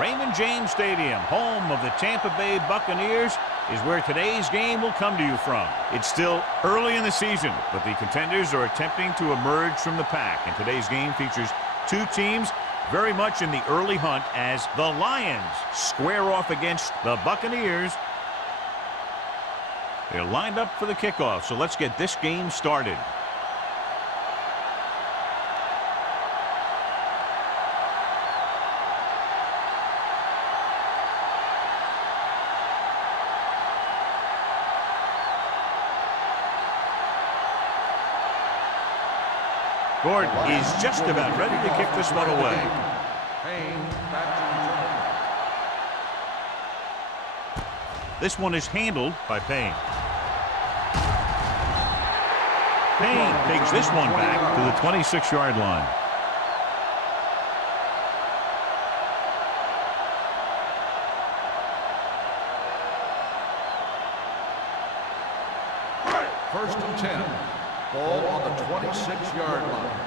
Raymond James Stadium, home of the Tampa Bay Buccaneers, is where today's game will come to you from. It's still early in the season, but the contenders are attempting to emerge from the pack. And today's game features two teams very much in the early hunt as the Lions square off against the Buccaneers. They're lined up for the kickoff, so let's get this game started. Gordon is just about ready to kick this one away. This one is handled by Payne. Payne takes this one back to the 26-yard line. First and 10. Ball on the 26-yard line.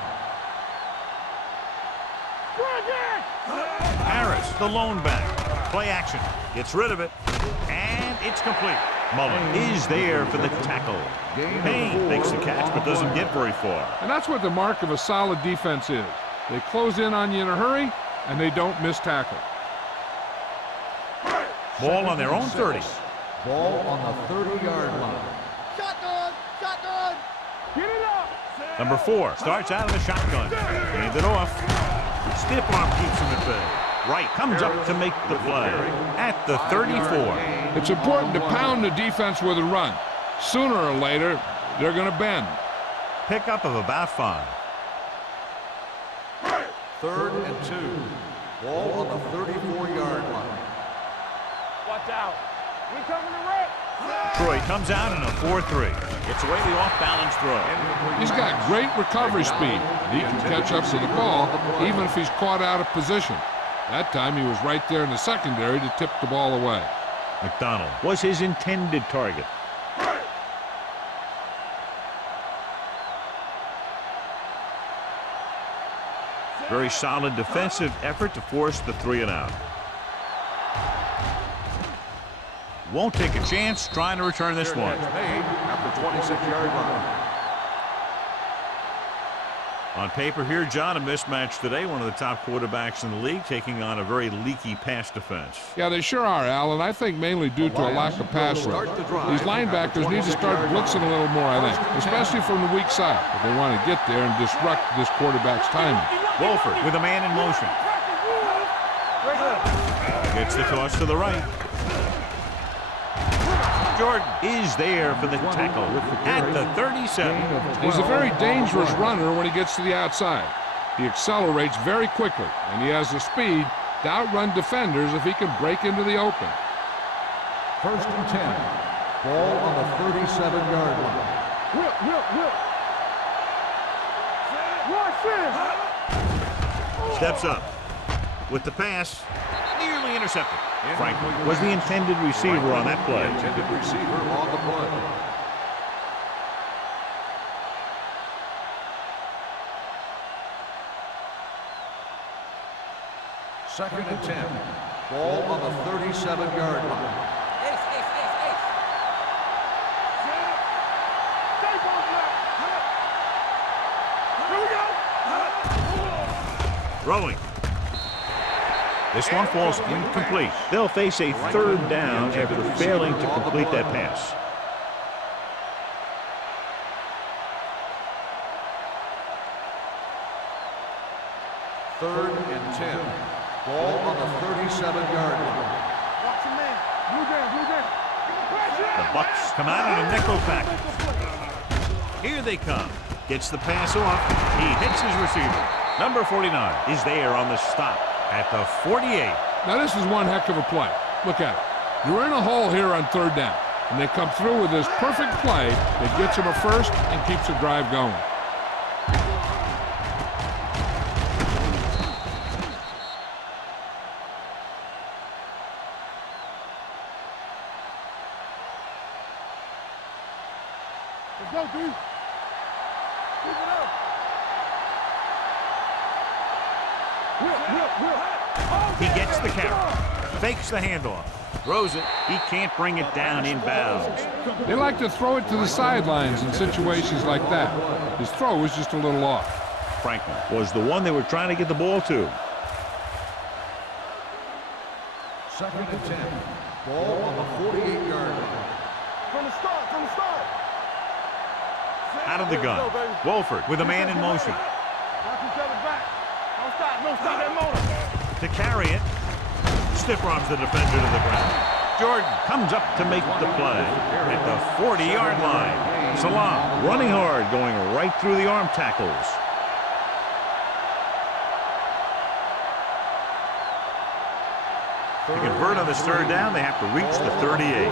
Harris, the lone back. Play action. Gets rid of it. And it's complete. Mullen is there for the tackle. Payne makes the catch but doesn't get very far. And that's what the mark of a solid defense is. They close in on you in a hurry, and they don't miss tackle. Ball on their own 30. Ball on the 30-yard line. Shotgun! Shotgun! Get it up! Number 4 starts out of the shotgun. Hand it off. Stiff arm keeps him at bay. Wright comes up to make the play at the 34. It's important to pound the defense with a run. Sooner or later, they're going to bend. Pickup of about 5. Third and 2. Ball on the 34-yard line. Watch out. We coming to wreck. Troy comes out in a 4-3. Gets away the off-balance throw. He's got great recovery speed. He can catch up to the ball even if he's caught out of position. That time he was right there in the secondary to tip the ball away. McDonald was his intended target. Very solid defensive effort to force the 3-and-out. Won't take a chance trying to return this one. Made at the 26-yard line. On paper here, John, a mismatch today. One of the top quarterbacks in the league taking on a very leaky pass defense. Yeah, they sure are, Al, and I think mainly due to a lack of pass rush. These linebackers need to start blitzing a little more, I think, especially from the weak side, if they want to get there and disrupt this quarterback's timing. Wolford with a man in motion. Gets the toss to the right. Jordan is there for the tackle at the 37. He's a very dangerous runner when he gets to the outside. He accelerates very quickly, and he has the speed to outrun defenders if he can break into the open. First and 10. Ball on the 37-yard line. Steps up with the pass. Nearly intercepted. Franklin was the intended receiver on that play. Intended receiver on the play. Second and 10. Ball on the 37-yard line. Ace, ace, ace, ace. Here we go. Throwing. This one falls incomplete. They'll face a 3rd down after failing to complete that pass. Third and 10. Ball on the 37-yard line. Watch your man. Blue down. The Bucs come out in a nickel package. Here they come. Gets the pass off. He hits his receiver. Number 49 is there on the stop at the 48. Now this is one heck of a play. Look at it. You're in a hole here on 3rd down, and they come through with this perfect play that gets them a first and keeps the drive going. Let's go, dude. Keep it up. Whip. He gets the carry. Fakes the handoff. Throws it. He can't bring it down inbounds. They like to throw it to the sidelines in situations like that. His throw was just a little off. Franklin was the one they were trying to get the ball to. 2nd and 10. Ball on the 48-yard line. From the start, from the start. Out of the gun. Wolford with a man in motion. Watch each other back. Don't stop, don't stop that motor. To carry it. Stiff arms the defender to the ground. Jordan comes up to make the play at the 40-yard line. Salam running hard, going right through the arm tackles. To convert on this third down, they have to reach the 38.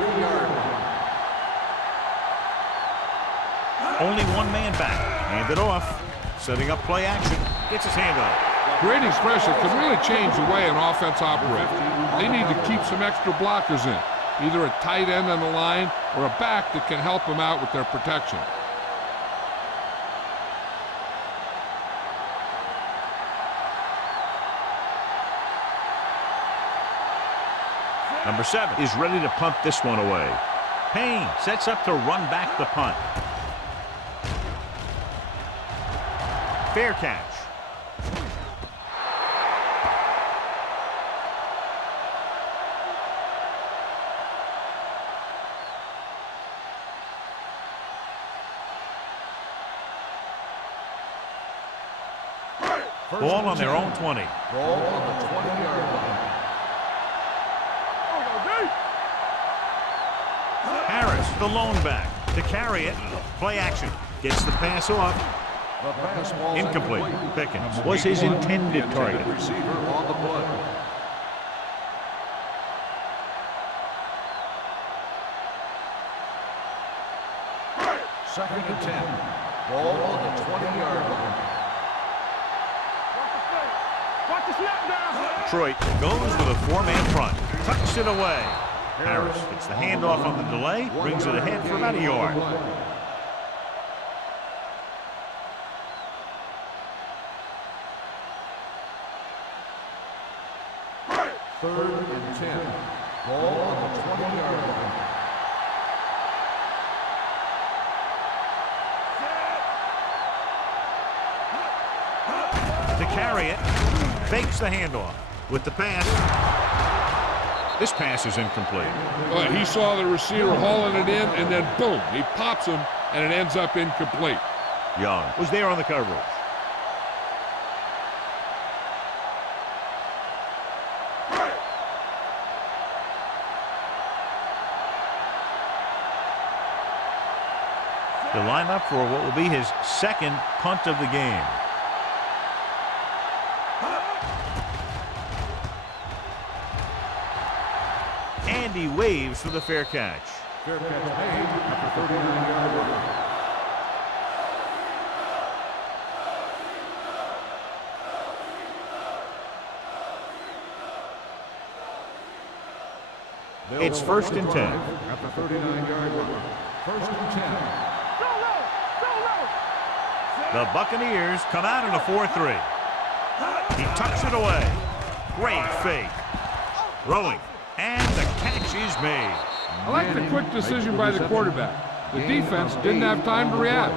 Only one man back. Hand it off. Setting up play action. Gets his hand up. Great expression could really change the way an offense operates. They need to keep some extra blockers in, either a tight end on the line or a back that can help them out with their protection. Number 7 is ready to punt this one away. Payne sets up to run back the punt. Fair catch. Ball on their own 20. Ball on the 20-yard line. Harris, the lone back, to carry it. Play action. Gets the pass off. The pass ball Incomplete. Pickens was his intended target. Receiver on the play. Second and 10. Ball on the 20-yard line. Watch the snap down. Detroit goes with a 4-man front. Tucks it away. Harris gets the handoff on the delay. Brings it ahead for about a yard. Third and 10. Ball on the 20-yard line. To carry it. Fakes the handoff. With the pass. This pass is incomplete. Well, he saw the receiver hauling it in, and then boom, he pops him, and it ends up incomplete. Young was there on the coverage. To line up for what will be his second punt of the game. And he waves for the fair catch. Fair catch made at the 39-yard line. It's 1st and 10. At the 39-yard line. 1st and 10. The Buccaneers come out in a 4-3. He tucks it away. Great fake. Throwing. And the catch is made. I like the quick decision by the quarterback. The defense didn't have time to react.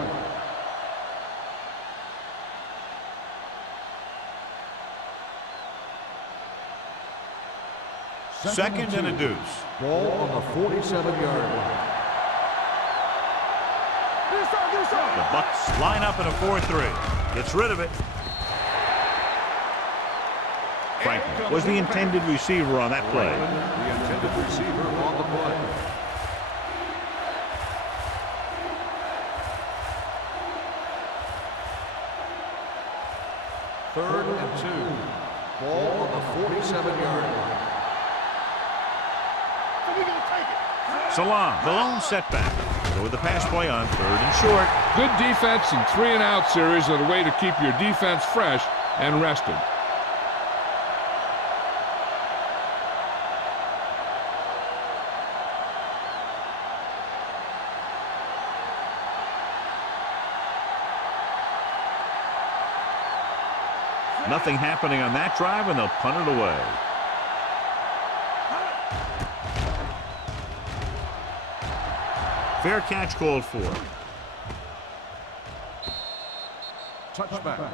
Second and a deuce. Ball on the 47-yard line. The Bucs line up in a 4-3. Gets rid of it. Franklin was the intended receiver on that play. The intended receiver on the play. Third and 2. Ball on the 47-yard line. Salam, the lone setback. Go with the pass play on 3rd and short. Good defense and 3-and-out series are the way to keep your defense fresh and rested. Nothing happening on that drive, and they'll punt it away. Fair catch called for. Touchback.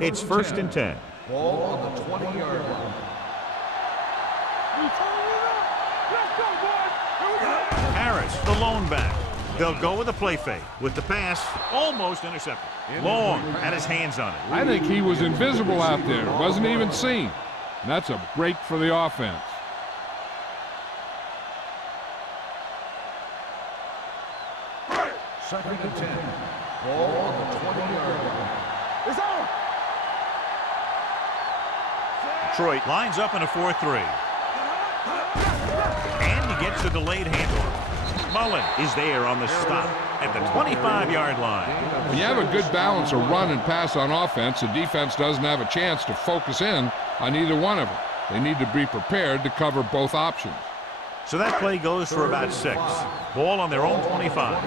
It's first and 10. Ball on the 20-yard line. Harris, the lone back. They'll go with a play fake. With the pass, almost intercepted. Long had his hands on it. I think he was invisible out there. Wasn't even seen. And that's a break for the offense. Second and 10. Ball on the 20-yard line. It's on. Detroit lines up in a 4-3. And he gets a delayed handoff. Mullen is there on the stop at the 25-yard line. When you have a good balance of run and pass on offense, the defense doesn't have a chance to focus in on either one of them. They need to be prepared to cover both options. So that play goes for about 6. Ball on their own 25.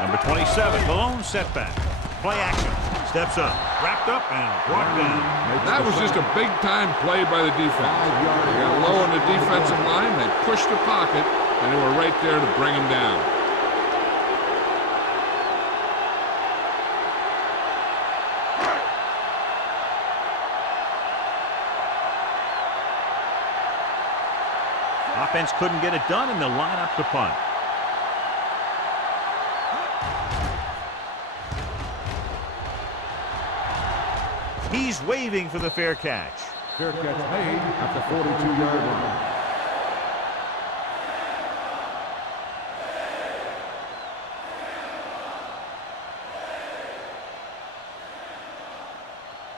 Number 27, the lone setback. Play action. Steps up, wrapped up, and brought down. That was just a big-time play by the defense. They got low on the defensive line, they pushed the pocket, and they were right there to bring him down. Offense couldn't get it done, and they'll line up to punt. He's waving for the fair catch. Fair catch made at the 42-yard line.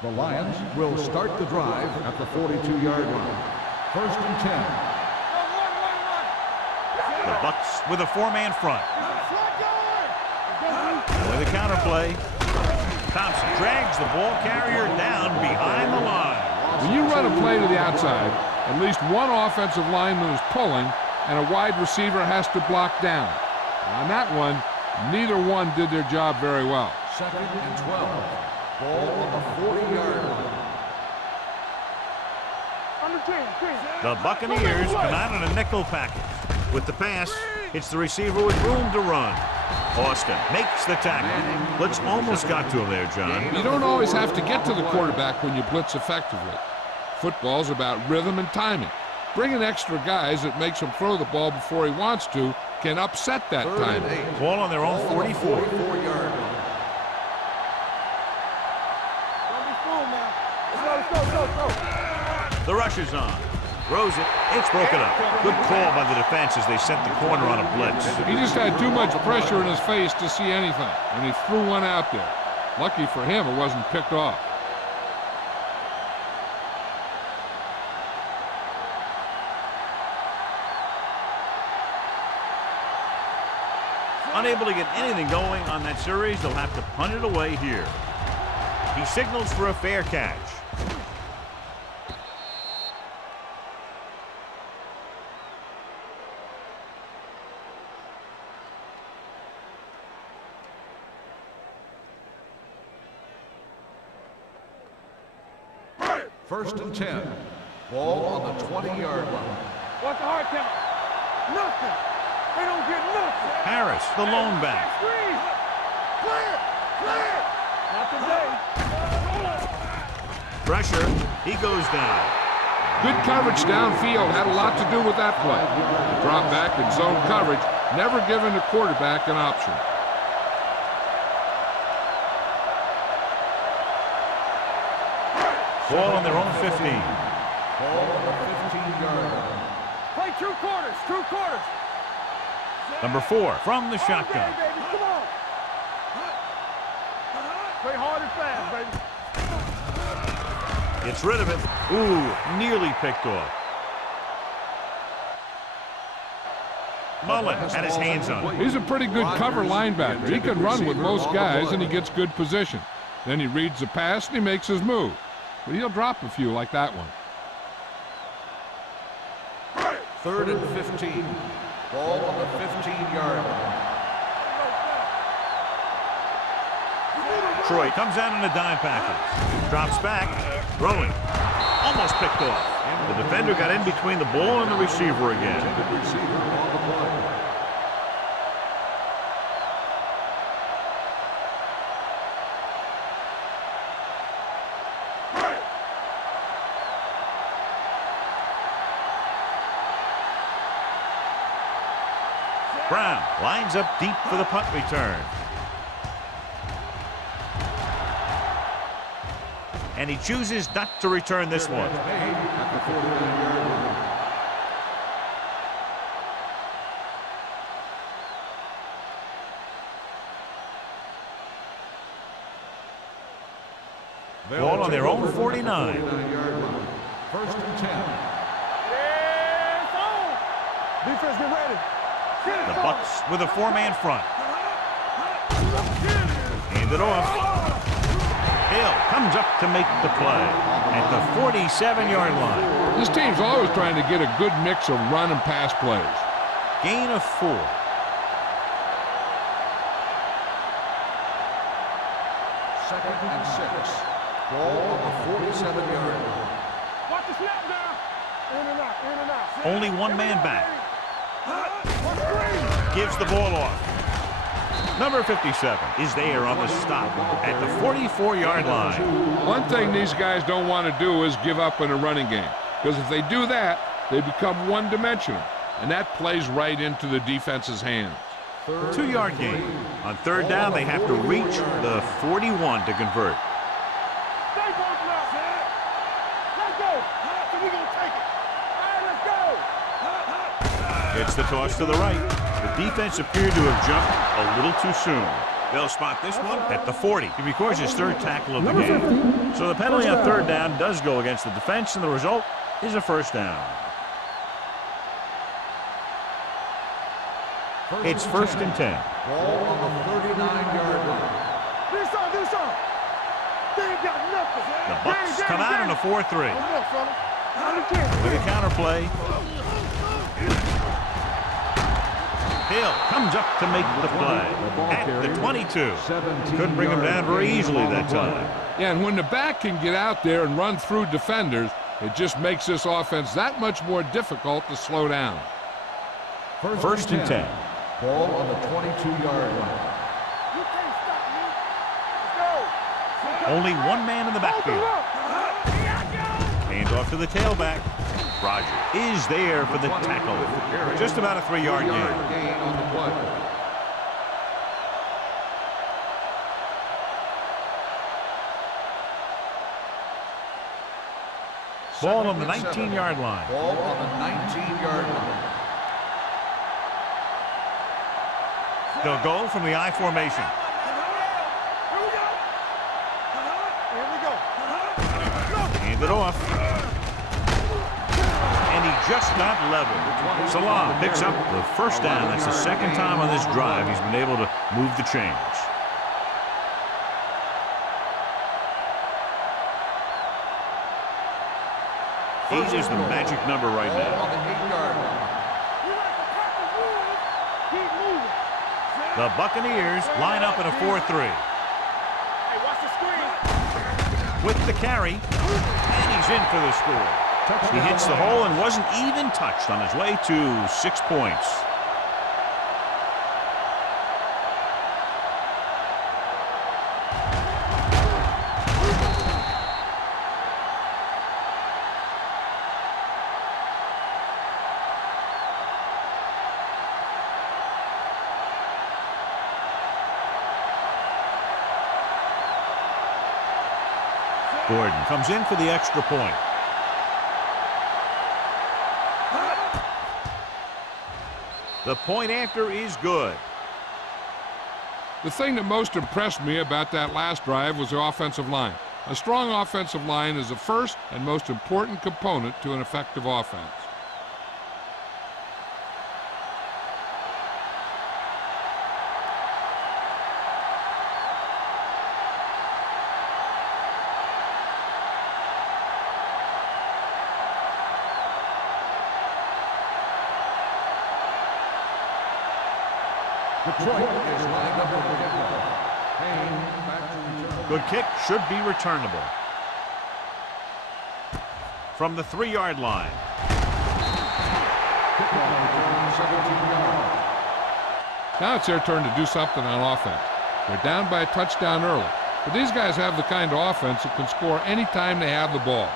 The Lions will start the drive at the 42-yard line. First and 10. The Bucks with a 4-man front. With a counter play. Thompson drags the ball carrier down behind the line. When you run a play to the outside, at least one offensive lineman is pulling, and a wide receiver has to block down. On that one, neither one did their job very well. Second and 12. Ball on the 40-yard line. The Buccaneers come out in a nickel package. With the pass, it's the receiver with room to run. Austin makes the tackle. Blitz almost got to him there, John. You don't always have to get to the quarterback when you blitz effectively. Football's about rhythm and timing. Bringing extra guys that makes him throw the ball before he wants to can upset that timing. Ball on their own 44. The rush is on. Throws it. It's broken up. Good call by the defense as they sent the corner on a blitz. He just had too much pressure in his face to see anything, and he threw one out there. Lucky for him, it wasn't picked off. Unable to get anything going on that series, they'll have to punt it away here. He signals for a fair catch. First and 10. Ball on the 20-yard line. What's the hard count? Nothing. They don't get nothing. Harris, the lone back. Clear. Clear. Not today. Pressure. He goes down. Good coverage downfield had a lot to do with that play. The drop back and zone coverage, never giving the quarterback an option. Ball on their own 15. Ball on the 15-yard line. Play true quarters. True quarters. Number 4 from the shotgun. Okay, baby. Come on. Play hard and fast, baby. Gets rid of it. Ooh, nearly picked off. Mullen had his hands on it. He's a pretty good cover linebacker. He can run with most guys, and he gets good position. Then he reads the pass and he makes his move. But he'll drop a few like that one. 3rd and 15. Ball on the 15-yard line. Troy comes out in a dime package. Drops back. Throwing. Almost picked off. The defender got in between the ball and the receiver again. Brown lines up deep for the punt return. And he chooses not to return this one. Ball on their own 49. 1st and 10. It's on. Defense, get ready. The Bucks with a 4-man front. Hand it off. Hill comes up to make the play at the 47-yard line. This team's always trying to get a good mix of run and pass plays. Gain of 4. Second and 6. Ball on the 47-yard line. Watch the snap now. In and out, in and out. Only one man back. Gives the ball off. Number 57 is there on the stop at the 44-yard line. One thing these guys don't want to do is give up in a running game, because if they do that, they become one-dimensional, and that plays right into the defense's hands. 2-yard gain. On 3rd down, they have to reach the 41 to convert. Stay close now. Let's go. So we gonna take it. All right, let's go. It's the toss to the right. The defense appeared to have jumped a little too soon. They'll spot this one at the 40. He records his 3rd tackle of the game. So the penalty on 3rd down does go against the defense, and the result is a 1st down. It's 1st and 10. Ball on the 39-yard line. This on. They ain't got nothing. The Bucks come out in a 4-3. Come on, fellas. With a counter play. Hill comes up to make the play at the 22. Couldn't bring him down very easily that time. Yeah, and when the back can get out there and run through defenders, it just makes this offense that much more difficult to slow down. 1st and 10. Ball on the 22-yard line. You can't stop me. Let's go. Only one man in the backfield. Hand off to the tailback. Roger is there for the tackle. Just about a 3-yard gain. Gain on the play. Ball on the 19-yard line. Ball on the 19-yard line. They'll go from the I formation. Here we go. Hand it off. And he just got level. Salah picks up the 1st down. That's the 2nd time on this drive he's been able to move the chains. Eight is the magic number right Ball now. on the 8-yard line. You like the Packers rules. Keep moving. The Buccaneers line up in a 4-3. Hey, watch the screen. With the carry, and he's in for the score. He hits the hole and wasn't even touched on his way to 6 points. Gordon comes in for the extra point. The point after is good. The thing that most impressed me about that last drive was the offensive line. A strong offensive line is the first and most important component to an effective offense. Detroit is lined up for the kickoff. Payne back to return. Good kick, should be returnable. From the 3-yard line. Kickoff return 17 yards. Now it's their turn to do something on offense. They're down by a touchdown early. But these guys have the kind of offense that can score anytime they have the ball.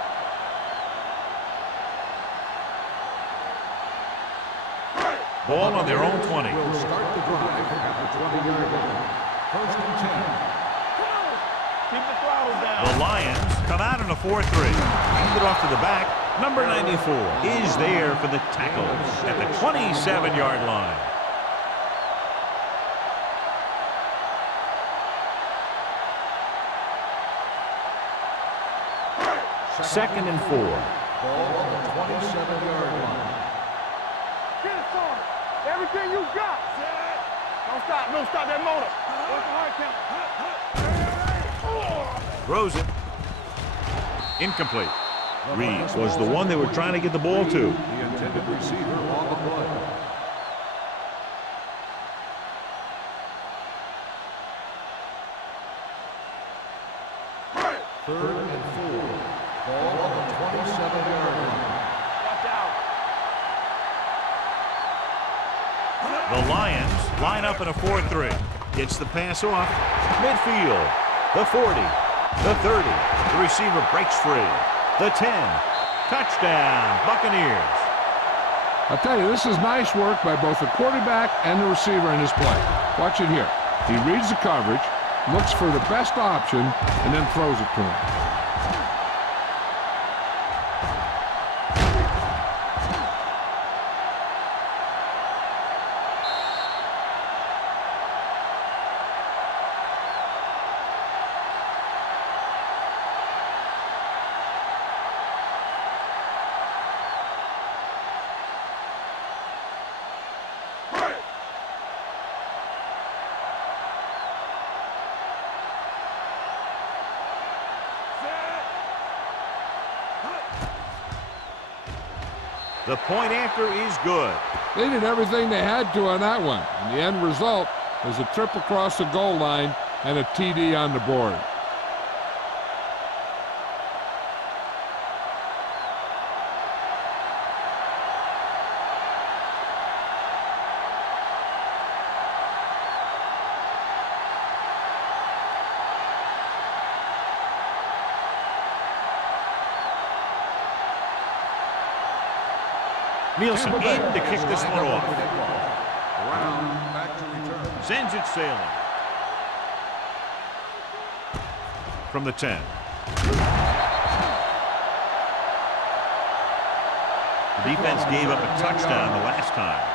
Ball on their own 20. Will start the drive at the 20-yard line. First and 10. Keep the throttle down. The Lions come out in a 4-3. Hand it off to the back. Number 94 is there for the tackle at the 27-yard line. Second and 4. Ball on the 27-yard line. Get it, son. Everything you got. Don't stop. Don't stop that motor. Work the hard count. Throws it. Incomplete. Reed was the one they were trying to get the ball to. The intended receiver on the play. Third and 4. Ball on the 27-yard line. Watch out. The Lions line up in a 4-3. Gets the pass off. Midfield. The 40. The 30. The receiver breaks free. The 10. Touchdown, Buccaneers. I'll tell you, this is nice work by both the quarterback and the receiver in this play. Watch it here. He reads the coverage, looks for the best option, and then throws it to him. The point after is good. They did everything they had to on that one, and the end result is a trip across the goal line and a TD on the board. Nielsen in to kick this one off. Brown back to return. Sends it sailing. From the 10. The defense gave up a touchdown the last time.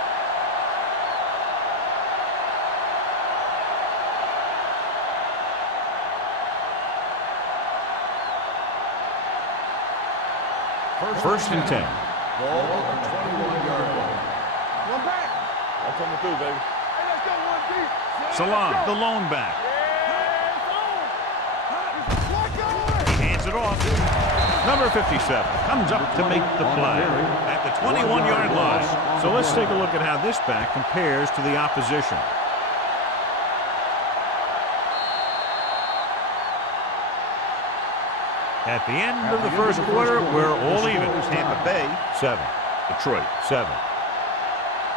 First and 10. Ball on the 21-yard line. One back. I'm coming through, baby. Hey, let's go one deep. Salam, the lone back. He hands it off. Number 57 comes up to make the play at the 21-yard line. So let's take a look at how this back compares to the opposition. At the end of the first quarter, we're all even. Tampa Bay, 7. Detroit, 7.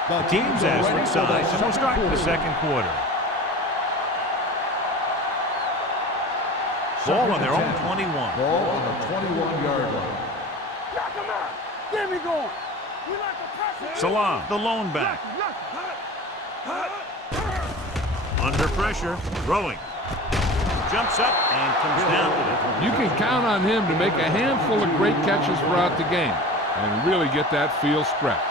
The teams as switch sides, and we'll start the second quarter. Ball on their own 21. Ball on the 21-yard line. Knock him out. Get me going. We like to press it. Salam, the lone back. Under pressure, throwing. Jumps up and comes down with it. You can count on him to make a handful of great catches throughout the game and really get that field stretch.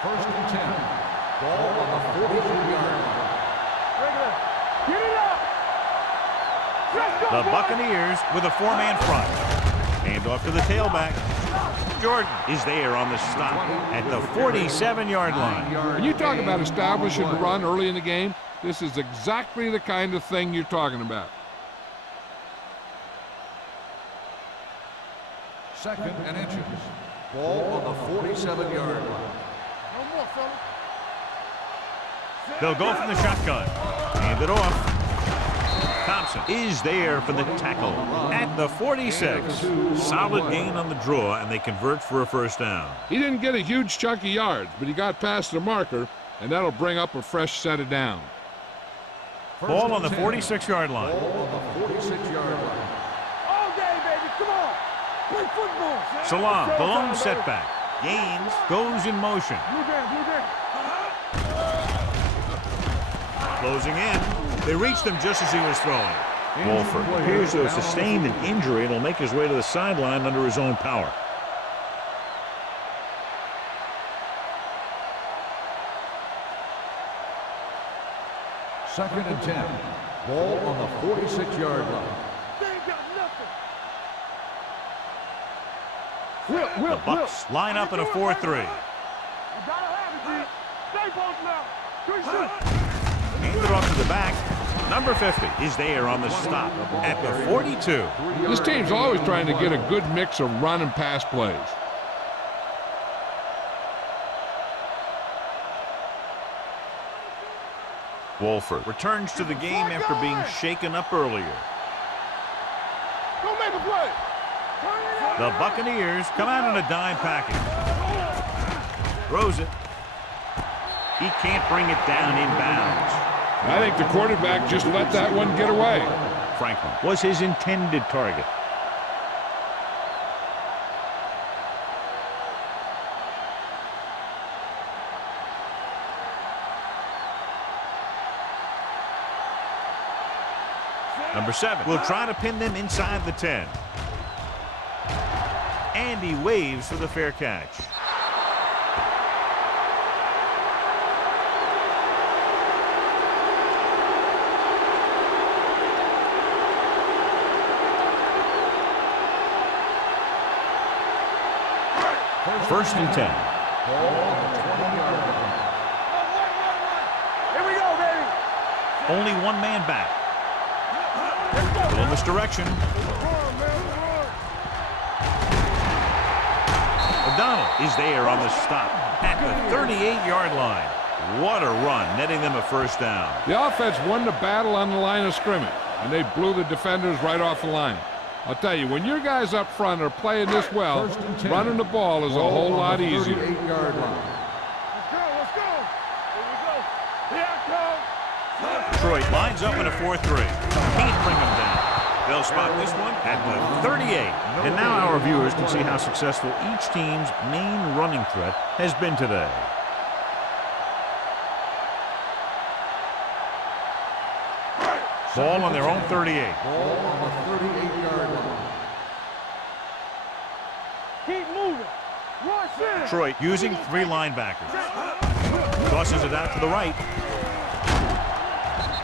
First and 10. Ball on the 43-yard line. Regular. Get it up. Let's go, The boys. Buccaneers with a 4-man front. Hand off to the tailback. Jordan is there on the stop at the 47-yard line. When you talk about establishing the run early in the game, this is exactly the kind of thing you're talking about. Second and inches. Ball on the 47-yard line. No more, fellas. They'll go from the shotgun. Hand it off. Thompson is there for the tackle at the 46. Solid gain on the draw, and they convert for a first down. He didn't get a huge chunk of yards, but he got past the marker, and that'll bring up a fresh set of downs. Ball on the 46-yard line. Ball on the 46-yard line. All day, baby. Come on. Play football. Salam, the lone setback. Gaines goes in motion. Blue down, blue down. Closing in. They reached him just as he was throwing. Wolford appears to have sustained an injury and will make his way to the sideline under his own power. Second and 10. Ball on the 46-yard line. They ain't got nothing. The Bucks line up in a 4-3. You gotta have it, G. Stay close now. Good shoot. Hand it off to the back. Number 50 is there on the stop at the 42. This team's always trying to get a good mix of run and pass plays. Wolford returns to the game after being shaken up earlier. Go make a play. The Buccaneers come out in a dime package. Throws it. He can't bring it down inbounds. I think the quarterback just let that one get away. Franklin was his intended target. Number 7 will try to pin them inside the 10. And he waves for the fair catch. First and 10. Ball on the 20-yard line. Here we go, baby. Only one man back. In this direction. O'Donnell is there on the stop at the 38-yard line. What a run, netting them a first down. The offense won the battle on the line of scrimmage, and they blew the defenders right off the line. I'll tell you, when your guys up front are playing this well, running the ball is a whole lot easier. 38-yard line. Let's go, let's go. Here we go. Here I come. Detroit lines up in a 4-3. Can't bring them down. They'll spot this one at the 38. And now our viewers can see how successful each team's main running threat has been today. Ball on their own 38. Ball on the 38-yard line. Keep moving. Rush in. Detroit using 3 linebackers. Tosses it out to the right.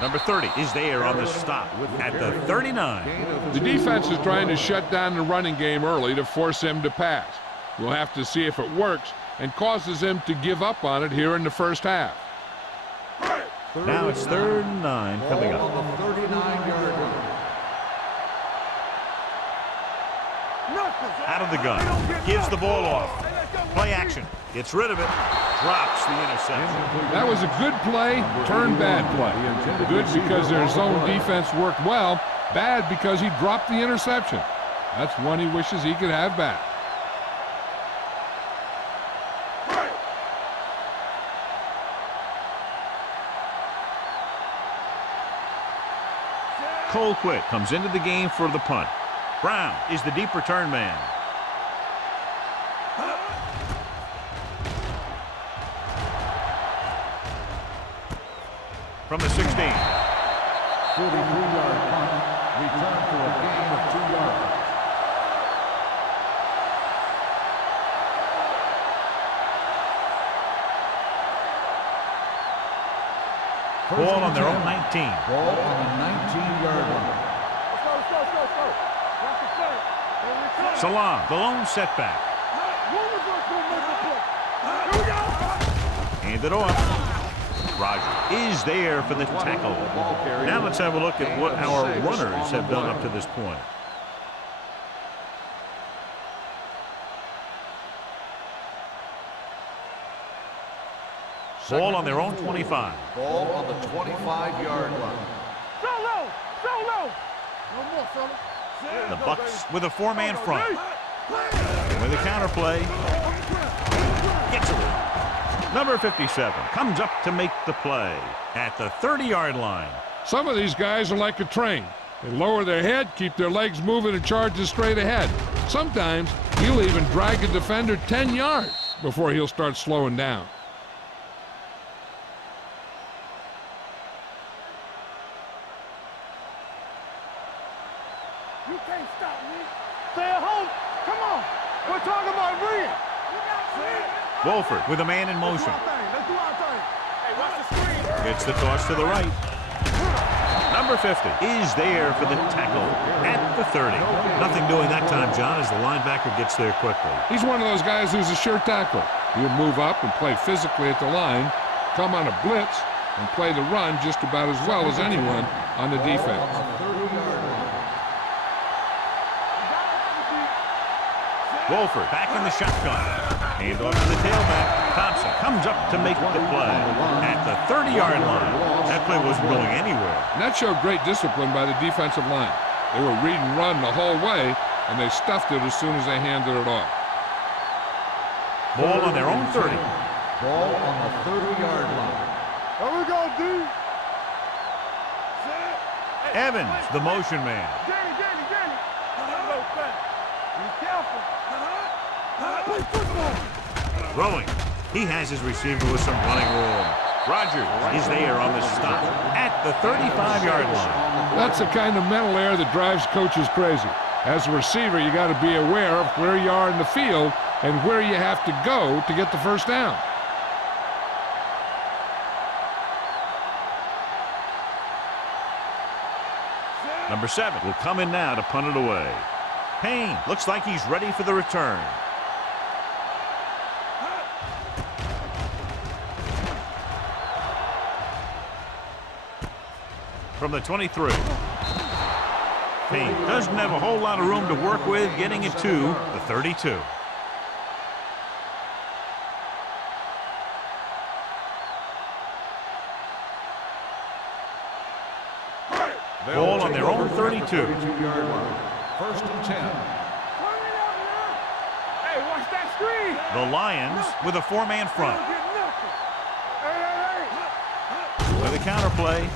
Number 30 is there on the stop at the 39. The defense is trying to shut down the running game early to force him to pass. We'll have to see if it works and causes him to give up on it here in the first half. Now it's 3rd and 9 coming Ball up. on the 39-yard line. Out of the gun. Gives the ball off. Play action. Gets rid of it. Drops the interception. That was a good play, turned bad play. Good because their zone defense worked well. Bad because he dropped the interception. That's one he wishes he could have back. Colquitt comes into the game for the punt. Brown is the deep return man. From the 16. 43-yard punt. Return for a gain of 2 yards. Ball on their own 19. Ball on the 19-yard line. Let's go, let's go, let's go, let's go. Watch the play. Salam, the lone setback. One of us will make a play. Here we go. Hand it off. Roger is there for the tackle. Now let's have a look at what our runners have done up to this point. Ball on their own 25. Ball on the 25-yard line. Solo! Solo! No more, fella. The Bucks with a four-man front. With a counter play. Gets it. Number 57 comes up to make the play at the 30-yard line. Some of these guys are like a train. They lower their head, keep their legs moving, and charges straight ahead. Sometimes he'll even drag a defender 10 yards before he'll start slowing down. You can't stop me. Stay at home. Come on. We're talking about Reed. Wolford with a man in motion. Let's do our thing. Hey, watch the screen. Gets the toss to the right. Number 50 is there for the tackle at the 30. Nothing doing that time, John, as the linebacker gets there quickly. He's one of those guys who's a sure tackle. He'll move up and play physically at the line, come on a blitz, and play the run just about as well as anyone on the defense. Wolford back in the shotgun. Hand off to the tailback. Thompson comes up to make the play at the 30-yard line. That play wasn't going anywhere. And that showed great discipline by the defensive line. They were read and run the whole way, and they stuffed it as soon as they handed it off. Ball on their own 30. Ball on the 30-yard line. Here we go, D. Evans, the motion man. Danny. Hello, fat. Be careful. Play football. Throwing. He has his receiver with some running room. Rogers is there on the stop at the 35-yard line. That's the kind of mental error that drives coaches crazy. As a receiver, you got to be aware of where you are in the field and where you have to go to get the first down. Number 7 will come in now to punt it away. Payne looks like he's ready for the return. From the 23. Payne doesn't have a whole lot of room to work with, getting it to the 32. Ball on their own 32. 32-yard line. First and 10. Hey, watch that screen. The Lions with a four-man front. Hey. With a counter play.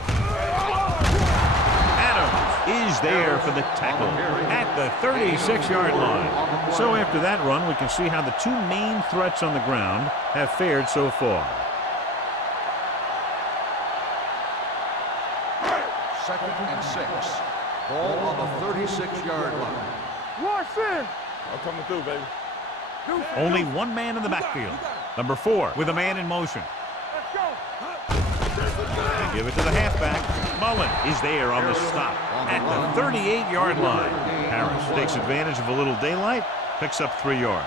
Adams is there for the tackle at the 36-yard line. So after that run, we can see how the two main threats on the ground have fared so far. Second and 6. Ball on the 36-yard line. Watch this. I'm coming through, baby. Only one man in the backfield. Number 4 with a man in motion. Let's go. They give it to the halfback. Mullen is there on the stop at the 38-yard line. Harris takes advantage of a little daylight, picks up 3 yards.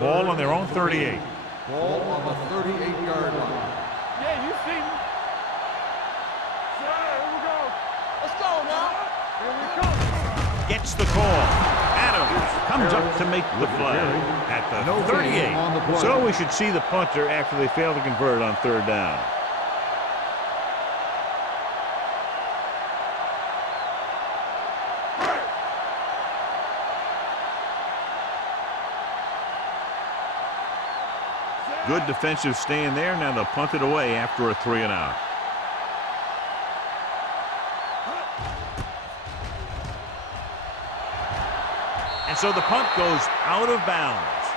Ball on their own 38. Ball on the 38-yard line. Yeah, you see me. Here we go. Let's go now. Here we go. Gets the call. Adams comes up to make the play at the 38. So we should see the punter after they fail to convert on third down. Good defensive stand there. Now they'll punt it away after a 3-and-out. And so the punt goes out of bounds.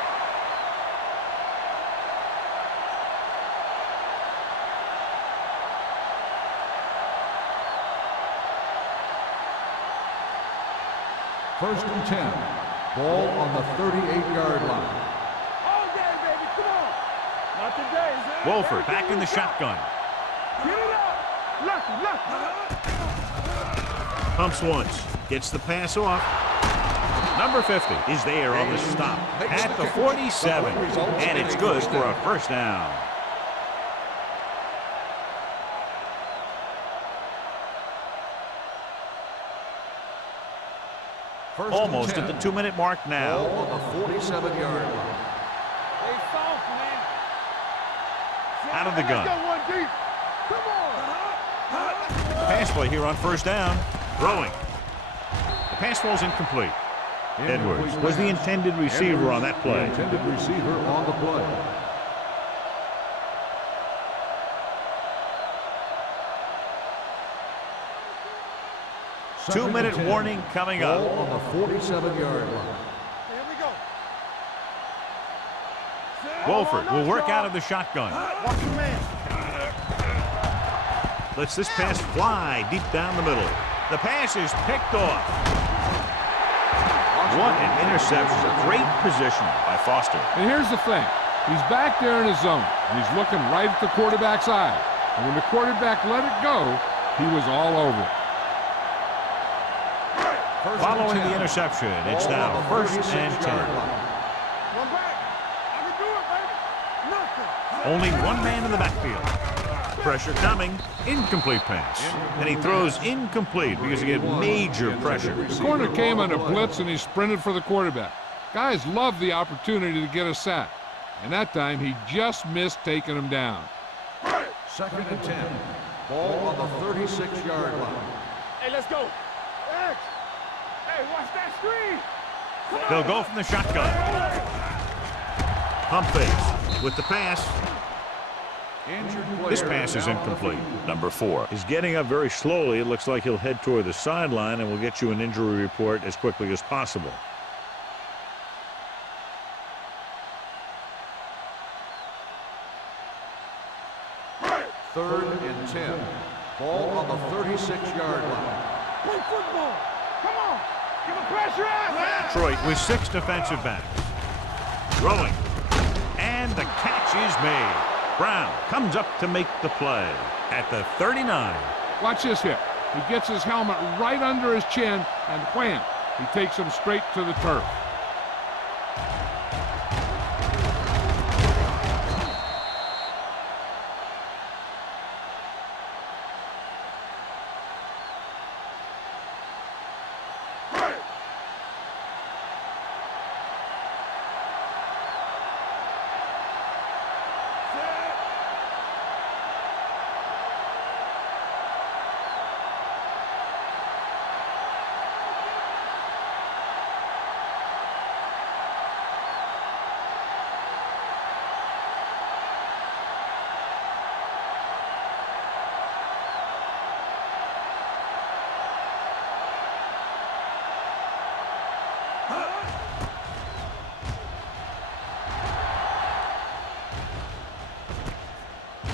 First and 10. Ball on the 38-yard line. All day, baby. Come on. Not today. Wolford back in the shotgun. Get it up. Lucky. Pumps once. Gets the pass off. Number 50 is there on the stop at the 47. And it's good for a first down. First Almost and at the 10. 2-minute mark now. Ball on the 47-yard line. Hey, soft, man. Out of the gun. Let's go one deep. Come on. Pass play here on first down. Throwing. The pass falls incomplete. Edwards was the intended receiver on that play. Intended receiver on the play. Two-minute warning coming up. Ball on the 47-yard line. Here we go. Wolford will work out of the shotgun. Watch your man. Lets this pass fly deep down the middle. The pass is picked off. What an interception. Great position by Foster. And here's the thing. He's back there in his zone, and he's looking right at the quarterback's eye. And when the quarterback let it go, he was all over it. Following the interception, it's now first and 10. One back. I can do it, baby. Nothing. Only one man in the backfield. Pressure coming. Incomplete pass. And he throws incomplete because he had major pressure. The corner came on a blitz, and he sprinted for the quarterback. Guys love the opportunity to get a sack. And that time, he just missed taking him down. Second and 10. Ball on the 36-yard line. Hey, let's go. X. Hey, watch that screen. They'll go from the shotgun. Pump fakes with the pass. This pass is incomplete. Number 4 is getting up very slowly. It looks like he'll head toward the sideline, and we'll get you an injury report as quickly as possible. Third and 10. Ball on the 36-yard line. Play football. Come on. Give him pressure out. Detroit with 6 defensive backs. Throwing. And the catch is made. Brown comes up to make the play at the 39. Watch this hit. He gets his helmet right under his chin, and wham, he takes him straight to the turf.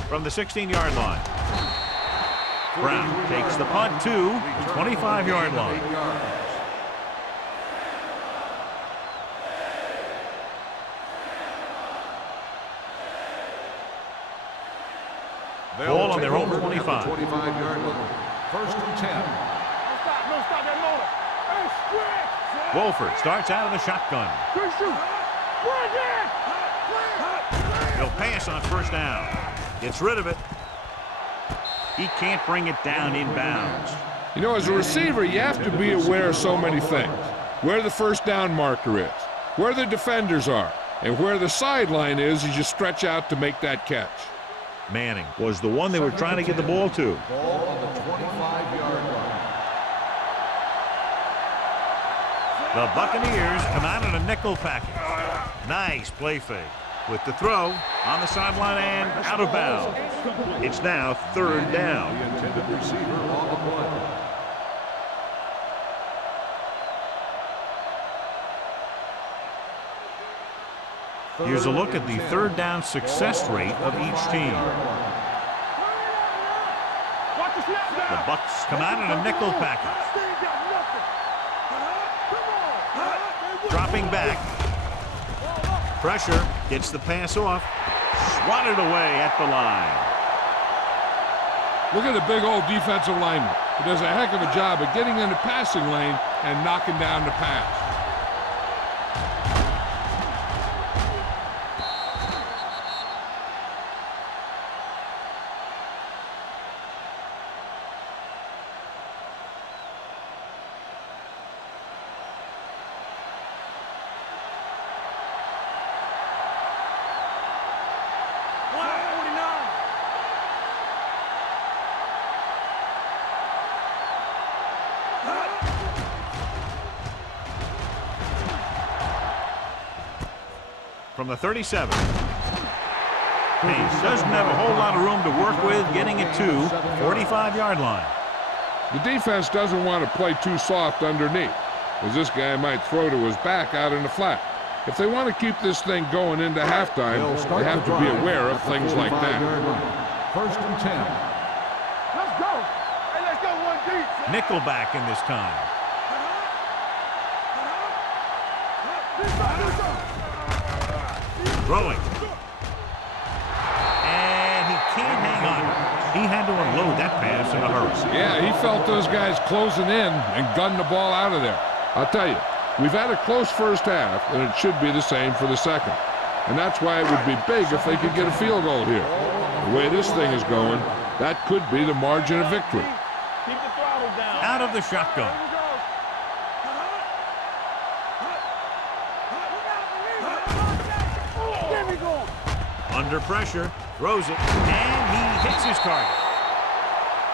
From the 16-yard line. Brown takes the punt to the 25-yard line. Ball on their own 25. 25-yard line. First and 10. No stop that motor. Hey, stretch. Wolford starts out of the shotgun. Good shoot. Bring it. He'll pass on first down. Gets rid of it. He can't bring it down inbounds. You know, as a receiver, you have to be aware of so many things. Where the first down marker is, where the defenders are, and where the sideline is as you stretch out to make that catch. Manning was the one they were trying to get the ball to. Ball on the 25-yard line. The Buccaneers come out in a nickel package. Nice play fake. With the throw on the sideline and out of bounds. It's now third down. The intended receiver on the play. Here's a look at the third down success rate of each team. The Bucs come out in a nickel package. Dropping back. Pressure, gets the pass off, swatted away at the line. Look at the big old defensive lineman. He does a heck of a job of getting in the passing lane and knocking down the pass. from the 37. Hayes doesn't have a whole lot of room to work with, getting it to 45-yard line. The defense doesn't want to play too soft underneath, because this guy might throw to his back out in the flat. If they want to keep this thing going into halftime, they have to be aware of things like that. First and 10. Let's go. Hey, let's go one deep. Nickelback in this time. Throwing. And he can't hang on. He had to unload that pass in a hurry. Yeah, he felt those guys closing in and gunned the ball out of there. I'll tell you, we've had a close first half, and it should be the same for the second. And that's why it would be big if they could get a field goal here. The way this thing is going, that could be the margin of victory. Keep the throttle down. Out of the shotgun. There we go. Under pressure, throws it, and he hits his target.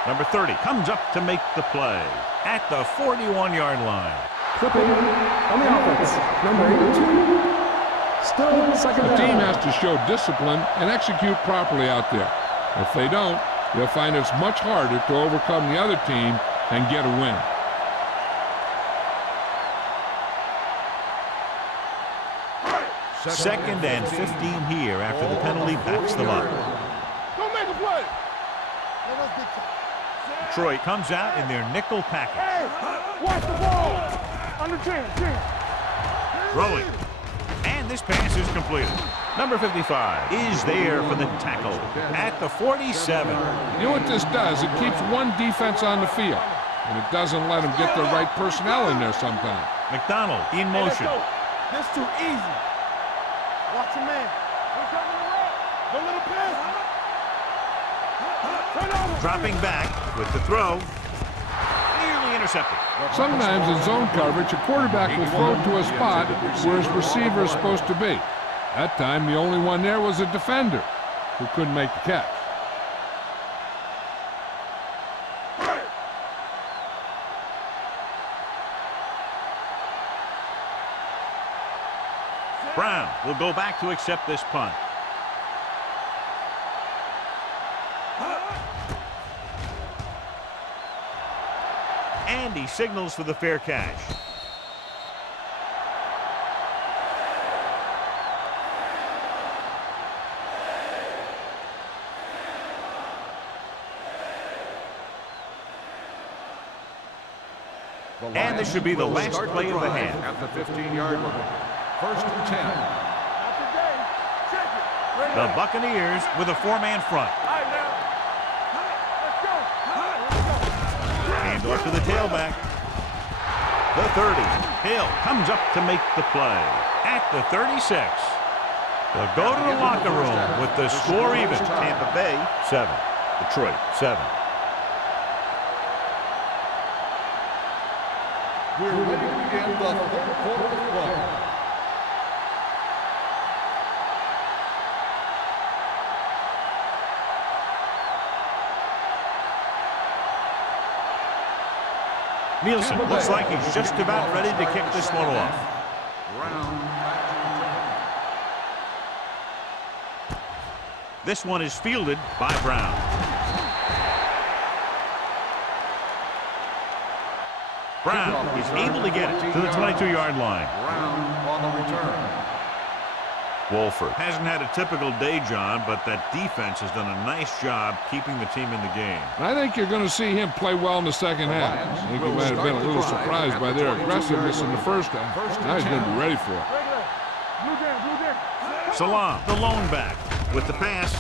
Number 30 comes up to make the play at the 41-yard line. Flipping on the offense, number 82. Still second The down. team has to show discipline and execute properly out there. If they don't, they'll find it's much harder to overcome the other team and get a win. Second and 15 here after the penalty backs them up. Don't make a play. Detroit comes out in their nickel package. Hey, watch the ball. Under 10. Throwing. And this pass is completed. Number 55 is there for the tackle at the 47. You know what this does? It keeps one defense on the field, and it doesn't let them get the right personnel in there sometimes. McDonald in Hey, let's motion. go. This too easy. Watch your man. We're coming around. Don't let him pass. Turn over. Dropping back with the throw. Nearly intercepted. Sometimes in zone coverage, a quarterback will throw to a spot where his receiver is supposed to be. That time, the only one there was a defender who couldn't make the catch. Brown will go back to accept this punt. And he signals for the fair catch. And this should be the last play of the half. At the 15-yard line. First and 10. Not today. Check it. Bring it The up. Buccaneers with a four-man front. All right, now. Let's go. Hand off to the tailback. The 30. Hill comes up to make the play at the 36. They'll go to the locker room with the score even. Tampa Bay 7. Detroit 7. We're ready to begin the third quarter of play. Nielsen looks like he's just about ready to kick this one off. This one is fielded by Brown. Brown is able to get it to the 22-yard line. Brown on the return. Wolford hasn't had a typical day, John, but that defense has done a nice job keeping the team in the game. I think you're going to see him play well in the second half. I think he might have been a little surprised by their aggressiveness in the first half. Now he's going to be ready for it. Regular. Blue jam. Salam, the lone back, with the pass.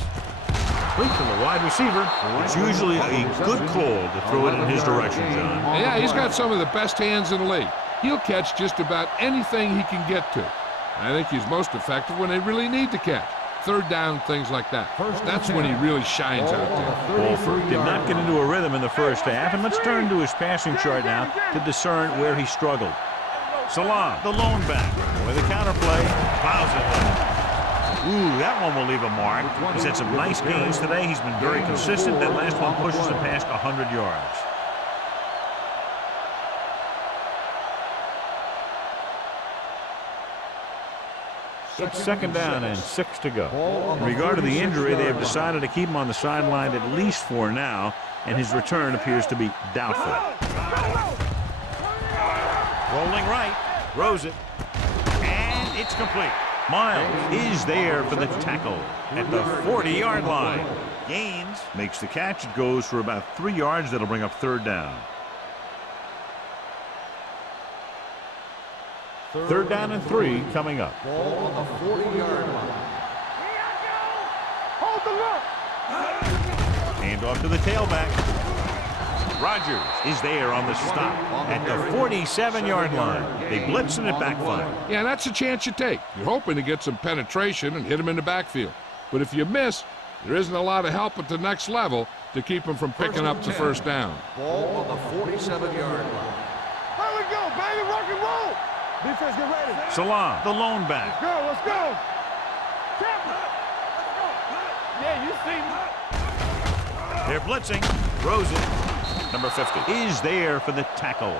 Complete to the wide receiver. It's usually a good call to throw it in his direction, John. Yeah, he's got some of the best hands in the league. He'll catch just about anything he can get to. I think he's most effective when they really need to catch. Third down, things like that. That's when he really shines out there. Wolford did not get into a rhythm in the first half, and let's turn to his passing chart now to discern where he struggled. Salam, the lone back, with a counterplay, plows it home. Ooh, that one will leave a mark. He's had some nice gains today. He's been very consistent. That last one pushes him past 100 yards. It's second down and 6 to go. In regard to the injury, they have decided to keep him on the sideline at least for now, and his return appears to be doubtful. Rolling right, throws it, and it's complete. Miles is there for the tackle at the 40-yard line. Gaines makes the catch. It goes for about 3 yards. That'll bring up third down. Third down and 3 coming up. Ball on the 40-yard line. Hold the look. Hand off to the tailback. Rogers is there on the stop at the 47-yard line. They blitz and it backfire. Yeah, that's a chance you take. You're hoping to get some penetration and hit him in the backfield. But if you miss, there isn't a lot of help at the next level to keep him from picking up the first down. Ball on the 47-yard line. Here we go, baby. Rock and roll. Defense, get ready. Salam, the lone back. Let's go. Yeah, you see me. They're blitzing. Throws it. Number 50 is there for the tackle.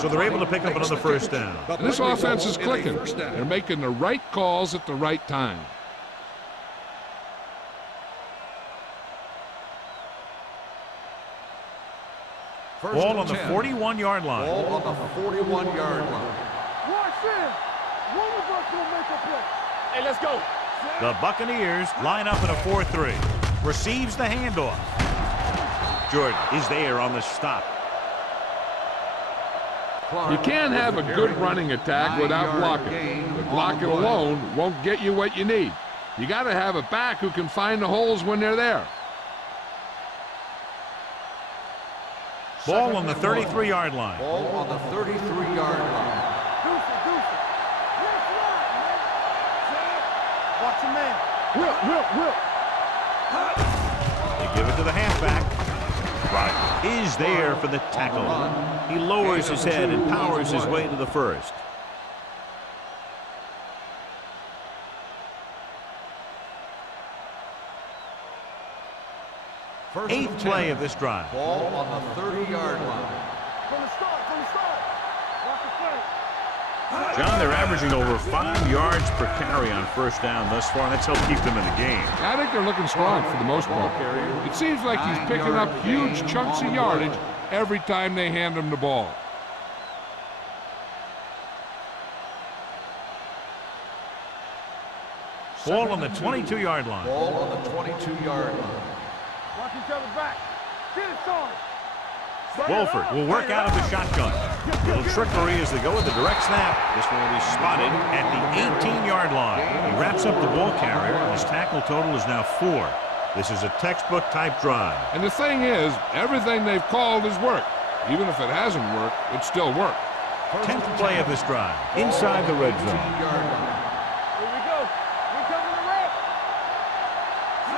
So they're able to pick up another first down. And this offense is clicking. They're making the right calls at the right time. Ball on the 41-yard line. Ball on the 41-yard line. Watch this. One of us will make a play. Hey, let's go. The Buccaneers line up in a 4-3. Receives the handoff. Jordan is there on the stop. You can't have a good running attack without blocking. But blocking alone won't get you what you need. You got to have a back who can find the holes when they're there. Ball on the 33-yard line. Ball on the 33-yard line. Watch your man. Whip. They give it to the halfback. Rodgers is there for the tackle. He lowers his head and powers his way to the first. Eighth play of this drive. Ball on the 30-yard line. From the start. Watch the play. John, they're averaging over 5 yards per carry on first down thus far, and that's helped keep them in the game. I think they're looking strong for the most part. It seems like he's picking up huge chunks of yardage every time they hand him the ball. Ball on the 22-yard line. Ball on the 22-yard line. Watch each other back. Get it, Sarge. Wolford will work out of the shotgun. A little trickery as they go with the direct snap. This one will be spotted at the 18-yard line. He wraps up the ball carrier, and his tackle total is now 4. This is a textbook type drive. And the thing is, everything they've called has worked. Even if it hasn't worked, it still worked. 10th play of this drive, inside the red zone. Here we go. We coming to red.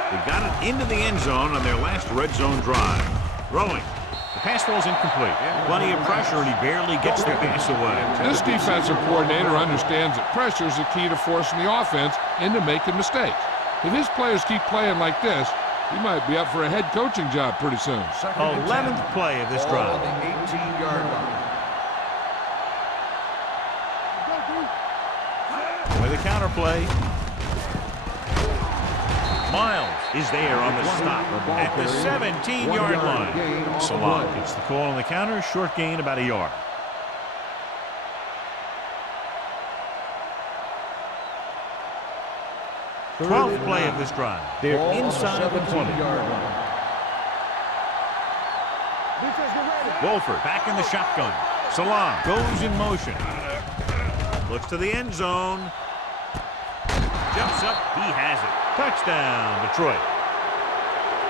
They got it into the end zone on their last red zone drive. Throwing. The pass ball's incomplete. Plenty of pressure, and he barely gets the pass away. This defensive coordinator understands that pressure is the key to forcing the offense into making mistakes. If his players keep playing like this, he might be up for a head coaching job pretty soon. 11th play of this drive. Ball on the 18-yard line. With a counter play. Miles is there on the stop at the 17-yard line. Salam gets the call on the counter. Short gain, about a yard. Twelfth play of this drive. They're inside the 20. Wolford back in the shotgun. Salam goes in motion. Looks to the end zone. Jumps up. He has it. Touchdown, Detroit.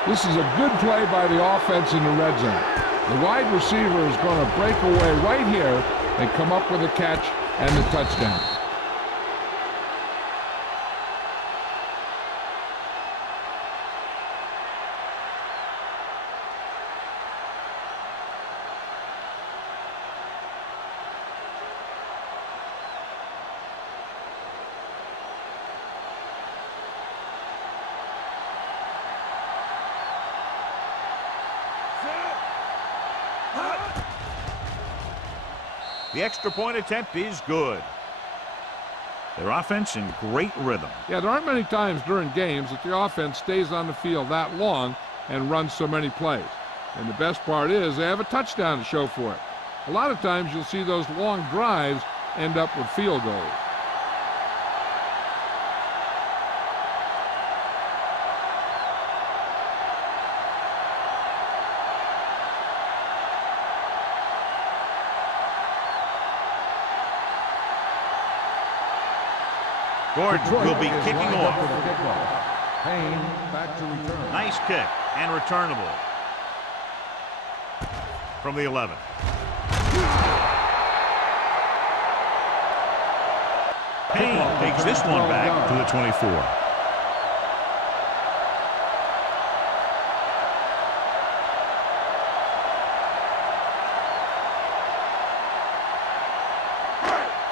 This is a good play by the offense in the red zone. The wide receiver is going to break away right here and come up with a catch and the touchdown. The extra point attempt is good. Their offense in great rhythm. Yeah, there aren't many times during games that the offense stays on the field that long and runs so many plays. And the best part is they have a touchdown to show for it. A lot of times you'll see those long drives end up with field goals. Gordon will be kicking off. Payne back to return. Nice kick and returnable from the 11. Payne takes this one back to the 24.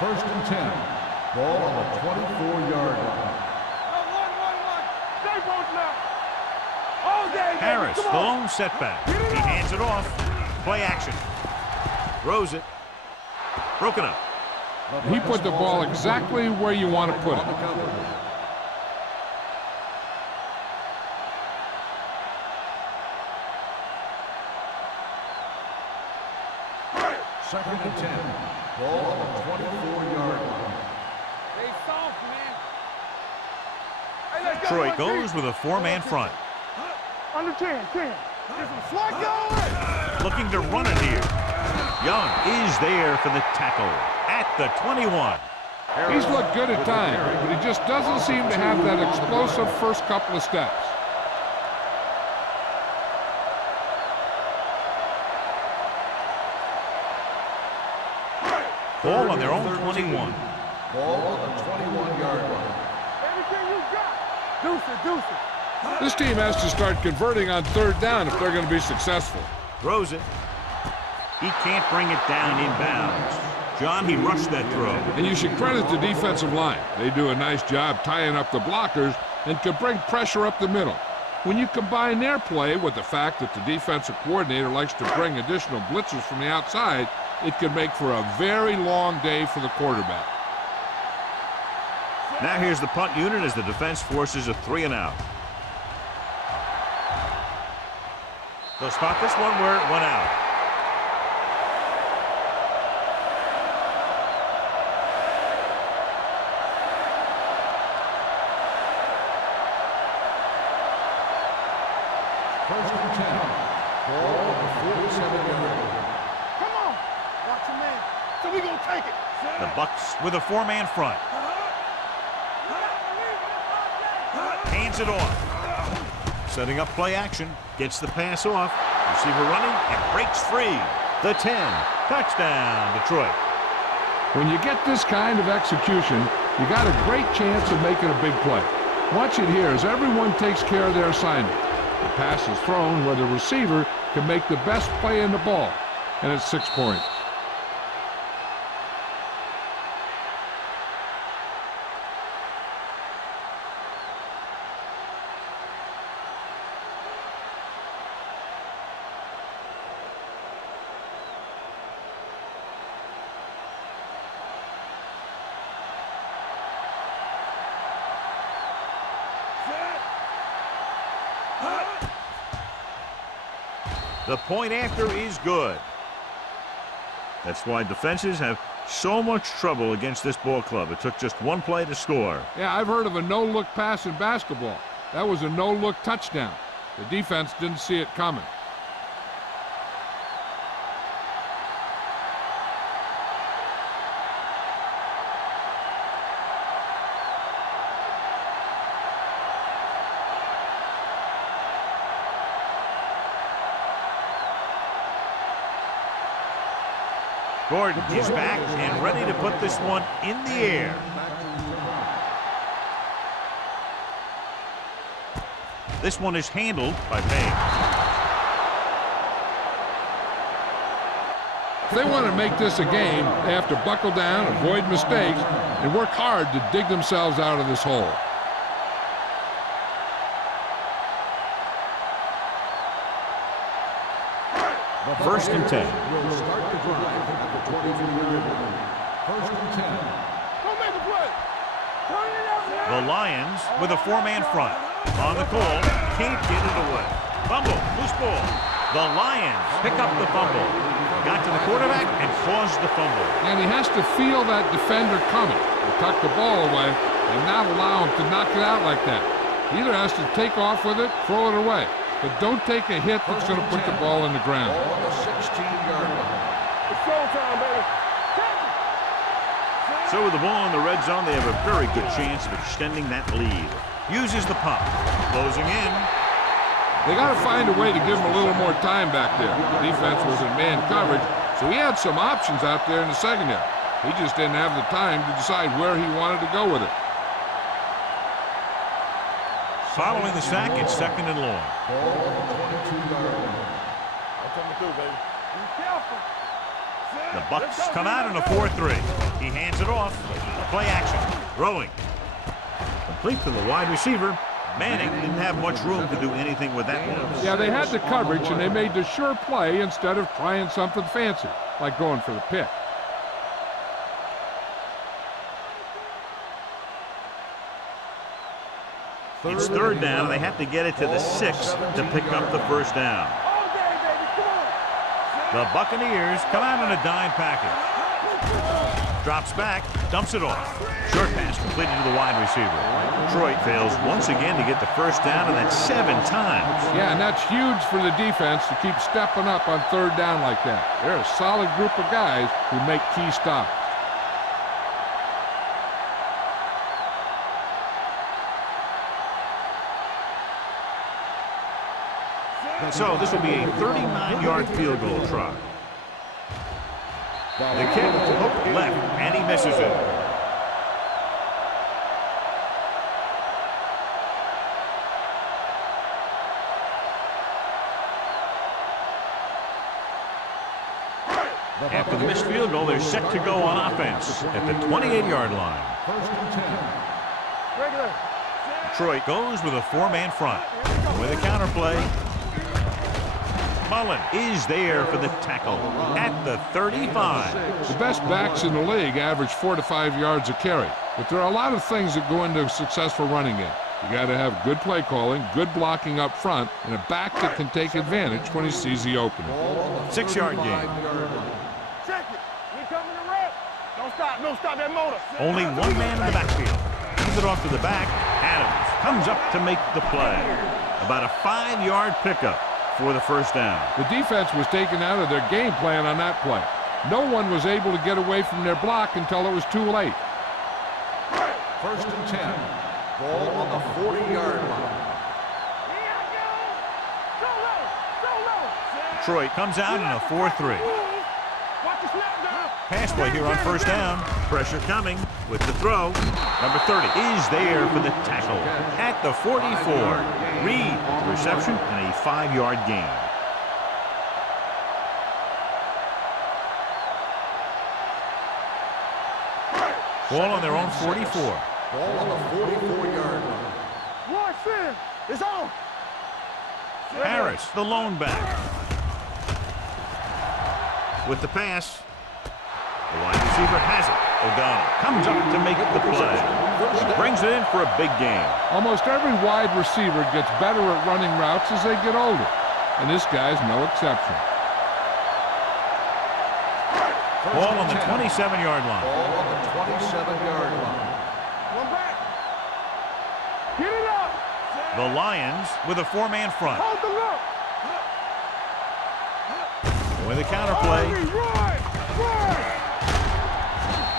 First and 10. Ball on the 24-yard line. Stay both now. All day, baby. Harris, Come the on. lone setback. He hands it off. Play action. Throws it. Broken up. He put the ball exactly where you want to put it. Second and 10. Ball on the 24-yard line. Stay soft, man. Hey, let's go. Troy 1, goes with a four-man front. Under 10. Get some slack going. Looking to run it here. Young is there for the tackle at the 21. He's looked good at times, but he just doesn't seem to have that explosive first couple of steps. Ball on their own 21. Ball on the 21-yard line. Everything you got. Deuce it. This team has to start converting on third down if they're going to be successful. Throws it. He can't bring it down inbounds. John, he rushed that throw. And you should credit the defensive line. They do a nice job tying up the blockers and can bring pressure up the middle. When you combine their play with the fact that the defensive coordinator likes to bring additional blitzers from the outside, it can make for a very long day for the quarterback. Now here's the punt unit as the defense forces a 3-and-out. They'll spot this one where it went out. First and 10. Ball on the 47-yard line. Come on. Watch your man. So we gonna take it. The Bucks with a four-man front. Hands it off. Setting up play action. Gets the pass off. Receiver running and breaks free. The 10. Touchdown, Detroit. When you get this kind of execution, you got a great chance of making a big play. Watch it here as everyone takes care of their assignment. The pass is thrown where the receiver can make the best play in the ball, and it's 6 points. The point after is good. That's why defenses have so much trouble against this ball club. It took just one play to score. Yeah, I've heard of a no-look pass in basketball. That was a no-look touchdown. The defense didn't see it coming. Gordon is back and ready to put this one in the air. This one is handled by Payne. If they want to make this a game, they have to buckle down, avoid mistakes, and work hard to dig themselves out of this hole. First and 10. Will start the drive at the 23-yard line. First and 10. Don't make a play. The Lions with a four-man front. On the call, can't get it away. Fumble, loose ball. The Lions pick up the fumble. Got to the quarterback and caused the fumble. And he has to feel that defender coming and tuck the ball away and not allow him to knock it out like that. He either has to take off with it, throw it away. But don't take a hit that's going to put the ball in the ground. Ball on the 16-yard line. It's showtime, baby. So with the ball in the red zone, they have a very good chance of extending that lead. Uses the pump. Closing in. They got to find a way to give him a little more time back there. The defense was in man coverage, so he had some options out there in the secondary. He just didn't have the time to decide where he wanted to go with it. Following the sack, it's second and long. Ball on the 22-yard line. I'm coming through, baby. Be careful. The Bucks come out in a 4-3. He hands it off. Play action. Throwing. Complete to the wide receiver. Manning didn't have much room to do anything with that one. Yeah, they had the coverage, and they made the sure play instead of trying something fancy, like going for the pick. It's third down, and they have to get it to the 6 to pick up the first down. All day, baby. Come on. The Buccaneers come out in a dime package. Drops back, dumps it off. Short pass completed to the wide receiver. Detroit fails once again to get the first down, and that's 7 times. Yeah, and that's huge for the defense to keep stepping up on third down like that. They're a solid group of guys who make key stops. So this will be a 39-yard field goal try. The kick hooked left, and he misses it. After the missed field goal, they're set to go on offense at the 28-yard line. First and 10. Regular. Detroit goes with a four-man front. With a counterplay. Mullen is there for the tackle at the 35. The best backs in the league average 4 to 5 yards a carry. But there are a lot of things that go into a successful running game. You got to have good play calling, good blocking up front, and a back that can take advantage when he sees the opening. 6-yard gain. Check it. We coming to rep. Don't stop that motor. Only one man in the backfield. Hands it off to the back. Adams comes up to make the play. About a 5-yard pickup for the first down. The defense was taken out of their game plan on that play. No one was able to get away from their block until it was too late. First and 10. Ball on the 40-yard line. Detroit comes out in a 4-3. Watch the snap down. Pass play here on first down. Pressure coming with the throw. Number 30 is there for the tackle at the 44. Reed, the reception, and a 5-yard gain. Ball on their own 44. Ball on the 44-yard line. One sin. It's on. Harris, the lone back. With the pass. The wide receiver has it. O'Donnell comes up to make the play. He brings it in for a big gain. Almost every wide receiver gets better at running routes as they get older, and this guy's no exception. Ball on the 27-yard line. Ball on the 27-yard line. One back. Get it up. The Lions with a four-man front. Hold the look. With a counterplay. Run.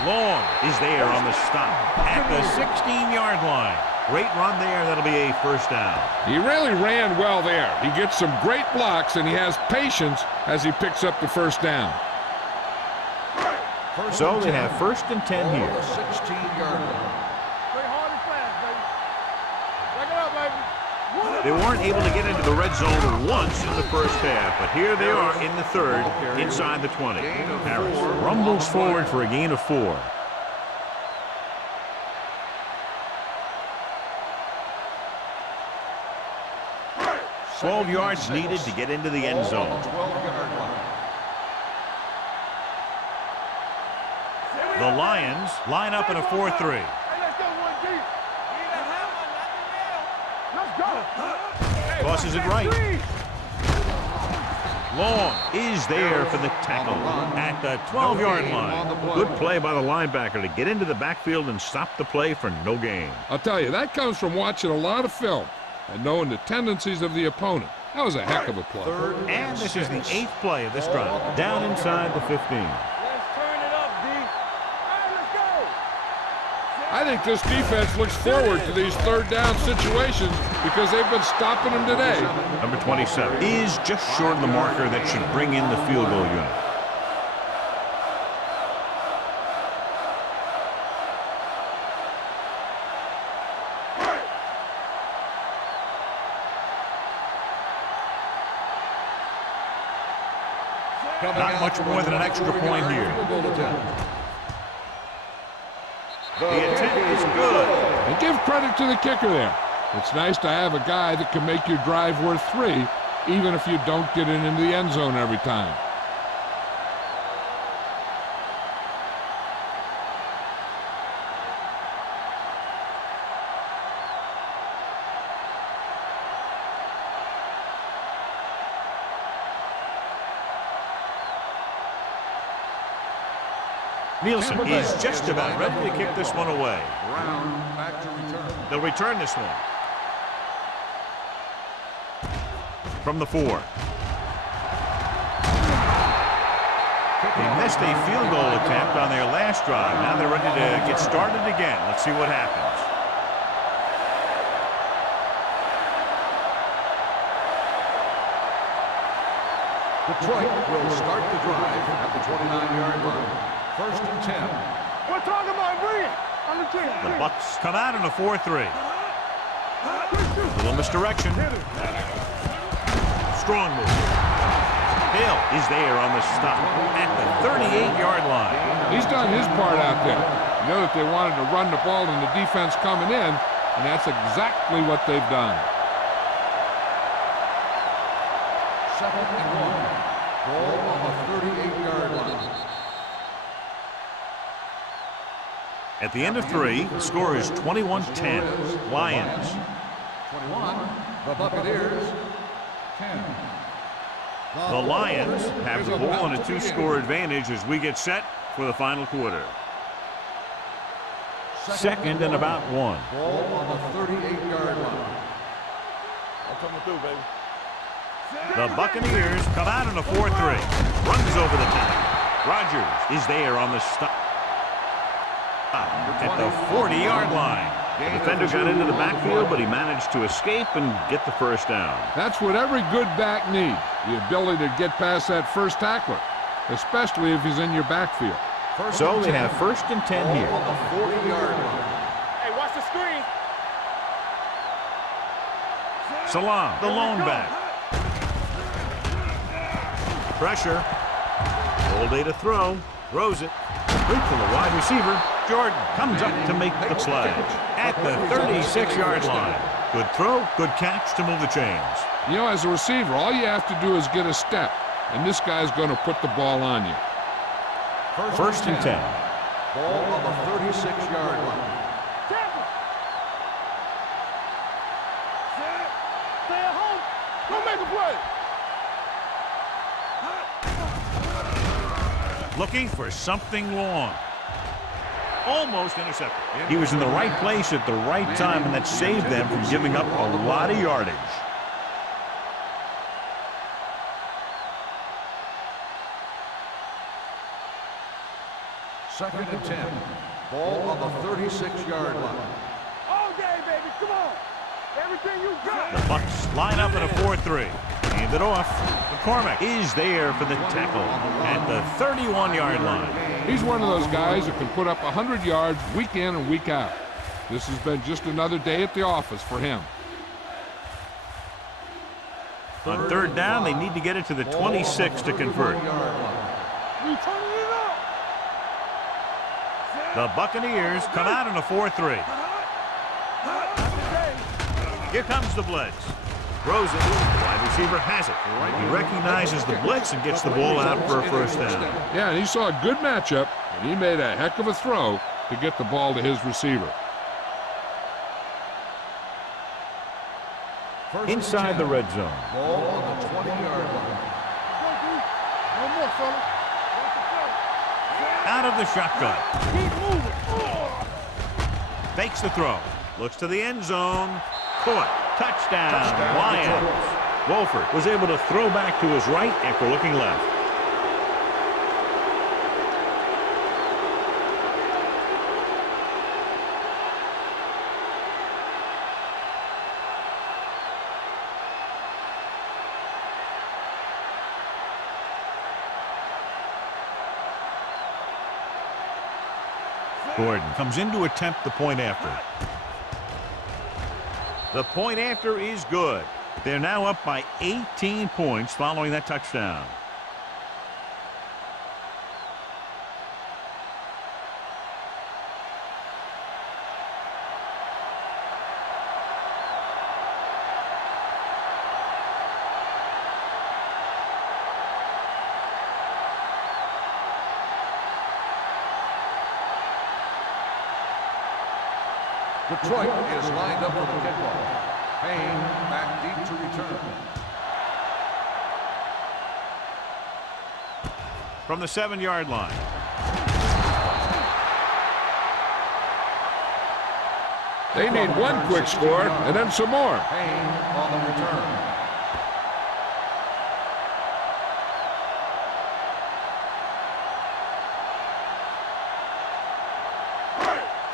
Long is there on the stop at the 16-yard line. Great run there. That'll be a first down. He really ran well there. He gets some great blocks, and he has patience as he picks up the first down. So they have first and 10 Ball here. on the 16-yard line. Play hard and fast, baby. Back it up, baby. They weren't able to get into the red zone once in the first half, but here they are in the third, inside the 20. Harris rumbles forward for a gain of 4. Twelve yards needed to get into the end zone. 12-yard line. The Lions line up in a 4-3. Hey, let's go, one, Tosses it right. Long is there for the tackle at the 12-yard line. Good play by the linebacker to get into the backfield and stop the play for no gain. I'll tell you, that comes from watching a lot of film and knowing the tendencies of the opponent. That was a heck of a play. And this is the 8th play of this drive. Down inside the 15. Let's turn it up, D. All right, let's go. I think this defense looks forward to these third down situations because they've been stopping them today. Number 27 is just short of the marker that should bring in the field goal unit. Not much more than an extra point here. The attempt is good. And give credit to the kicker there. It's nice to have a guy that can make your drive worth 3, even if you don't get it into the end zone every time. Nielsen is just about ready to kick this one away. Brown back to return. They'll return this one. From the 4. They missed a field goal attempt on their last drive. Now they're ready to get started again. Let's see what happens. Detroit will start the drive at the 29-yard line. 1st and 10. We're talking about bring it. On the 10. The Bucks come out in a 4-3. Little misdirection. Strong move. Hill is there on the stop at the 38-yard line. He's done his part out there. You know that they wanted to run the ball and the defense coming in, and that's exactly what they've done. 2nd and 1. Ball on the 38-yard line. At the end of 3, the score is 21-10. Lions. 21. The Buccaneers. 10. The Lions have the ball on a 2-score advantage as we get set for the final quarter. 2nd and about 1. Ball on the 38-yard line. I'm coming through, baby. The Buccaneers come out in a 4-3. Runs over the tackle. Rodgers is there on the stop at the 40-yard line. The defender got into the backfield, but he managed to escape and get the first down. That's what every good back needs, the ability to get past that first tackler, especially if he's in your backfield. So they have 1st and 10 here. On the 40-yard line. Hey, watch the screen. Salam, the lone back. Pressure. All day to throw. Throws it. Right to the wide receiver. Jordan comes up to make the play at the 36-yard line. Good throw, good catch to move the chains. You know, as a receiver, all you have to do is get a step, and this guy's going to put the ball on you. 1st and 10. Ball on the 36-yard line. Stay at home. Don't make a play. Looking for something long. Almost intercepted. He was in the right place at the right time, and that saved them from giving up a lot of yardage. Second and 10. Ball on the 36-yard line. All day, baby. Come on. Everything you got. The Bucks line up in a 4-3. Hand it off. McCormick is there for the tackle at the 31-yard line. He's one of those guys that can put up 100 yards week in and week out. This has been just another day at the office for him. On 3rd down, they need to get it to the 26 to convert. We turning it up. The Buccaneers come out in a 4-3. Here comes the blitz. Throws it. The wide receiver has it. He recognizes the blitz and gets the ball out for a first down. Yeah, and he saw a good matchup, and he made a heck of a throw to get the ball to his receiver. inside the red zone. Ball on the 20-yard line. One more, fella. Out of the shotgun. Keep moving. Fakes the throw. Looks to the end zone. Caught. Touchdown. Lions. Wolford was able to throw back to his right after looking left. Gordon comes in to attempt the point after. The point after is good. They're now up by 18 points following that touchdown. Detroit is lined up for the kickoff. Payne back deep to return. From the 7-yard line. They need one quick score and then some more. Payne on the return.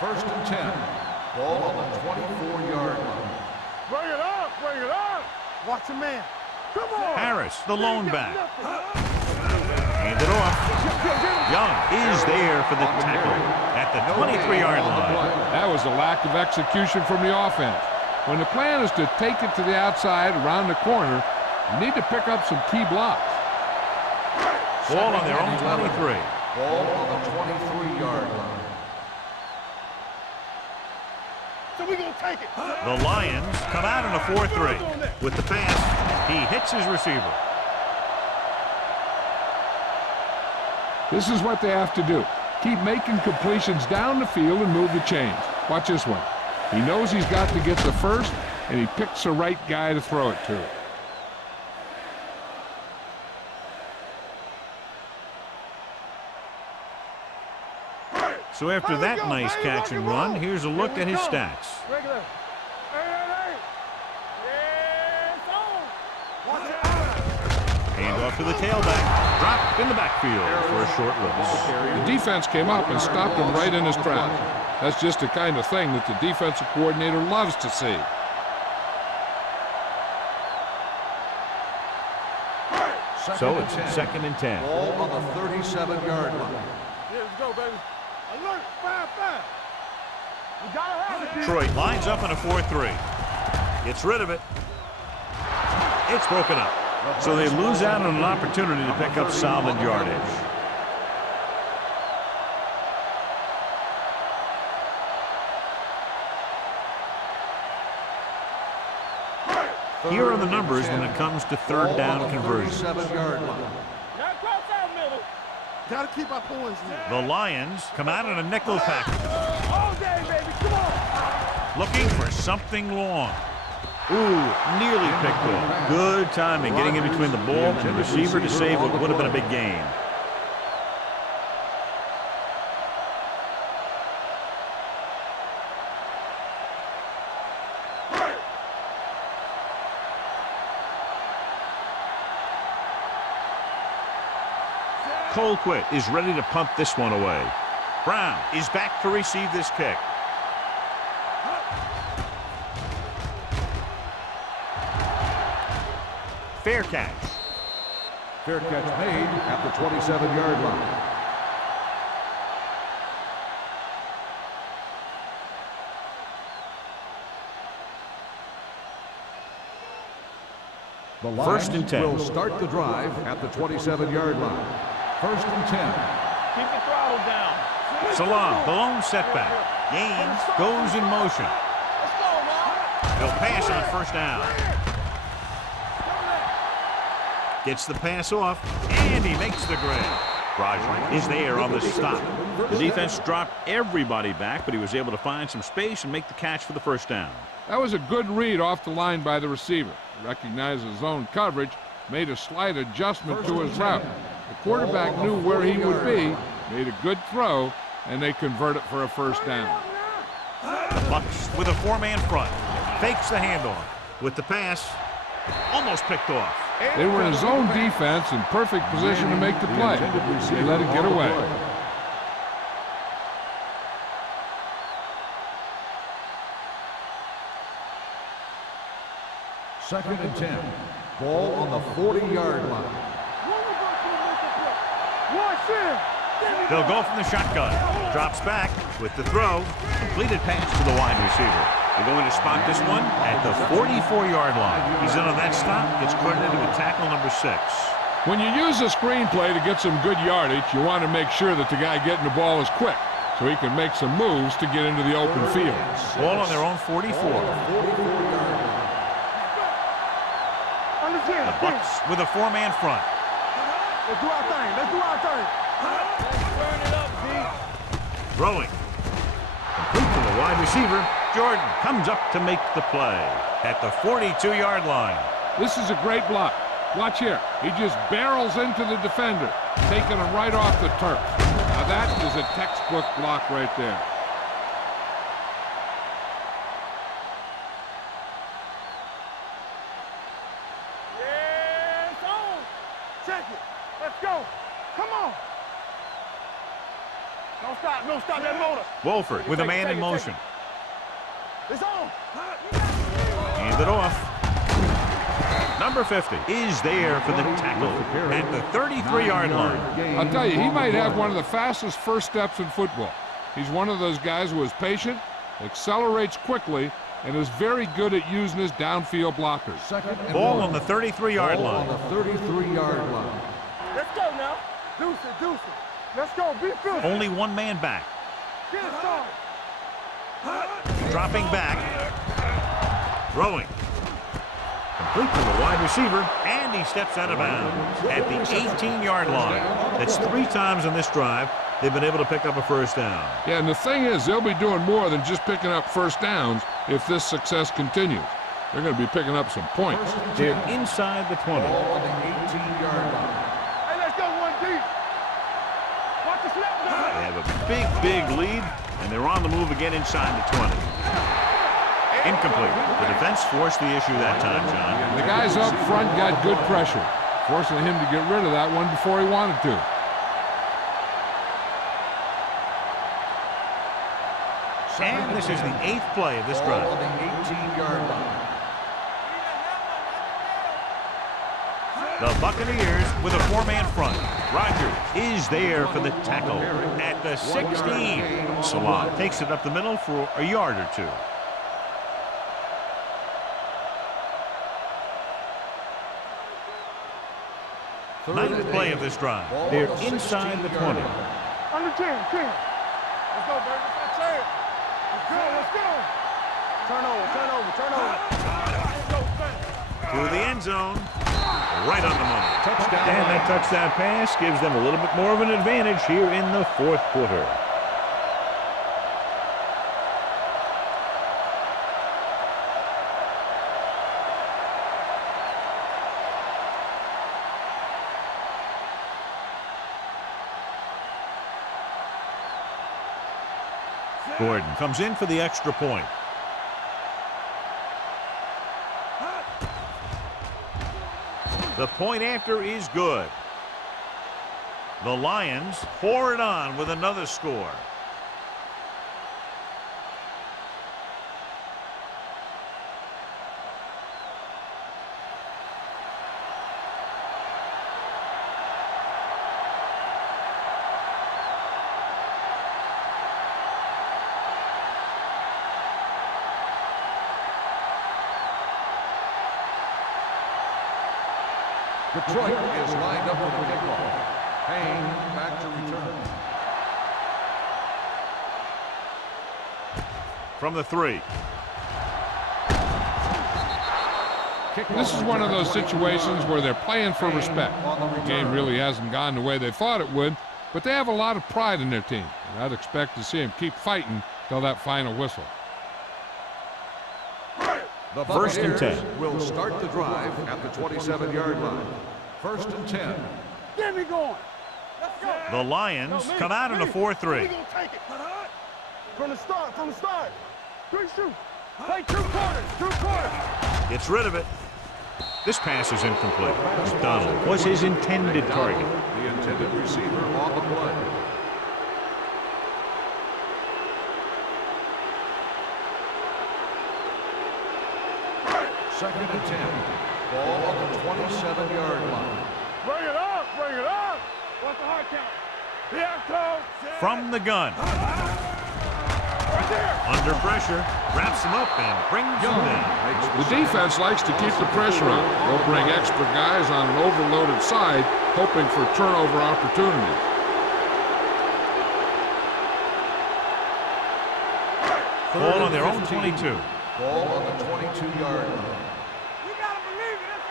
First and 10. Ball on the 24-yard line. Bring it up. Bring it up. Watch the man. Come on. Harris, the lone back. Hand it off. Young is there for the tackle at the 23-yard line. That was a lack of execution from the offense. When the plan is to take it to the outside around the corner, you need to pick up some key blocks. Ball on their own 23. Ball on the 23-yard line. So we gonna take it. The Lions come out in a 4-3. With the pass, he hits his receiver. This is what they have to do. Keep making completions down the field and move the chains. Watch this one. He knows he's got to get the first, and he picks the right guy to throw it to. So after that nice catch and run, here's a look at his stats. Regular. Hey. Yes, on. Watch it. Hand off to the tailback. Dropped in the backfield for a short loss. The defense came up and stopped him right in his tracks. That's just the kind of thing that the defensive coordinator loves to see. So it's 2nd and 10. Ball on the 37-yard line. Yeah, let's go, baby. Alert. 5-5. We gotta have it. Detroit lines up in a 4-3. Gets rid of it. It's broken up. So they lose out on an opportunity to pick up solid yardage. Here are the numbers when it comes to third down conversions. 37-yard line. Not cross out middle. Gotta keep our points in. The Lions come out in a nickel package. All day, baby. Come on. Looking for something long. Ooh, nearly picked off. Good timing getting in between the ball and the receiver to save what would have been a big gain. Colquitt is ready to punt this one away. Brown is back to receive this kick. Fair catch. Fair catch made at the 27-yard line. The First and 10. will start the drive at the 27-yard line. First and 10. Keep the throttle down. Salam, the lone setback. Gaines goes in motion. Let's go, man. He'll pass on first down. Gets the pass off, and he makes the grab. Roger is there on the stop The defense dropped everybody back, but he was able to find some space and make the catch for the first down. That was a good read off the line by the receiver. He recognized his zone coverage, made a slight adjustment to his route. The quarterback knew where he would be, made a good throw, and they convert it for a first down. Bucks with a four-man front. Fakes the handoff. With the pass, almost picked off. They were in a zone defense in perfect position to make the play. They let it get away. Second and 10. Ball on the 40-yard line. They'll go from the shotgun. Drops back with the throw. Completed pass to the wide receiver. They're going to spot this one at the 44-yard line. He's in on that stop. Gets credited with tackle number 6. When you use a screenplay to get some good yardage, you want to make sure that the guy getting the ball is quick so he can make some moves to get into the open field. Ball on their own 44. The Bucks with a four-man front. Let's do our thing. Let's do our thing. Burn it up, B. Throwing. Complete to the wide receiver. Jordan comes up to make the play at the 42-yard line. This is a great block. Watch here. He just barrels into the defender, taking him right off the turf. Now that is a textbook block right there. Yeah, it's on. Check it. Let's go. Come on. Don't stop. Don't stop that motor. Wolford with a man in motion. It's on. Hand it off. Number 50 is there for the tackle at the 33-yard line. I'll tell you, he might have one of the fastest first steps in football. He's one of those guys who is patient, accelerates quickly, and is very good at using his downfield blockers. Ball on the 33-yard line. On the 33-yard line. Let's go now. Deuce it, deuce it. Let's go. Be fierce. Only one man back. Get it started. Dropping back. Throwing. Complete to the wide receiver, and he steps out of bounds at the 18-yard line. That's 3 times on this drive they've been able to pick up a first down. Yeah, and the thing is, they'll be doing more than just picking up first downs if this success continues. They're going to be picking up some points. They're inside the 20. Ball on the 18-yard line. Hey, let's go one deep. Watch the snap down. They have a big lead, and they're on the move again inside the 20. Incomplete. The defense forced the issue that time, John. The guys up front got good pressure, forcing him to get rid of that one before he wanted to. And this is the 8th play of this Ball drive. on the 18-yard line. The Buccaneers with a four-man front. Rogers is there for the tackle at the 16. Salah takes it up the middle for a yard or 2. Ninth play of this drive. They're inside the 20. Under 10, 10. Let's go, baby. Let's go. Let's go, let's go. Turn over. To the end zone. Right on the money. Touchdown. And that touchdown pass gives them a little bit more of an advantage here in the 4th quarter. Gordon comes in for the extra point. The point after is good. The Lions pour it on with another score. Detroit is lined up for the kickoff. Payne back to return. From the 3. This is one of those situations where they're playing for respect. The game really hasn't gone the way they thought it would, but they have a lot of pride in their team. I'd expect to see him keep fighting till that final whistle. The First and 10. will start the drive at the 27-yard line. First and 10. Get me going. Let's go. The Lions come out in a 4-3. We gonna take it. From the start. Three shoot. Play two quarters. Gets rid of it. This pass is incomplete. Donald was his intended target. The intended receiver on the play. Second and 10. Ball on the 27-yard line. Bring it up. What's the hard count? VFL. From the gun. Right there. Under pressure. Wraps him up and brings him down. The defense likes to keep the pressure on. They'll bring extra guys on an overloaded side, hoping for turnover opportunities. Ball on their own 22. Ball on the 22-yard line. You gotta believe it. It's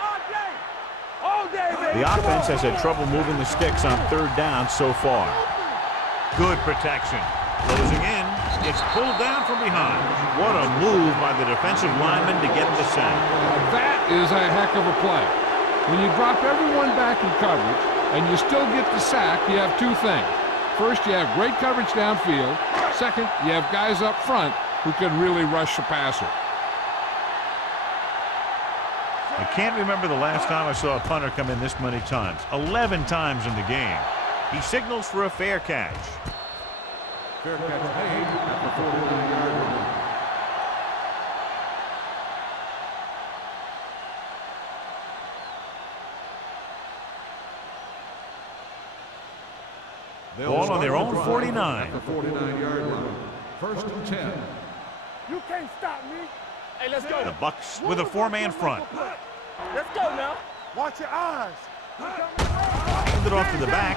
all day, baby. The offense has had trouble moving the sticks on third down so far. Good protection. Closing in. It's pulled down from behind. What a move by the defensive lineman to get the sack. That is a heck of a play. When you drop everyone back in coverage and you still get the sack, you have two things. First, you have great coverage downfield. Second, you have guys up front who can really rush the passer. I can't remember the last time I saw a punter come in this many times. 11 times in the game. He signals for a fair catch. Fair catch made at the 49-yard line. Ball on their own 49. At the 49-yard line. First and 10. You can't stop me. Hey, let's go. The Bucks with a four-man front. Let's go now. Watch your eyes. Hand it off to the back.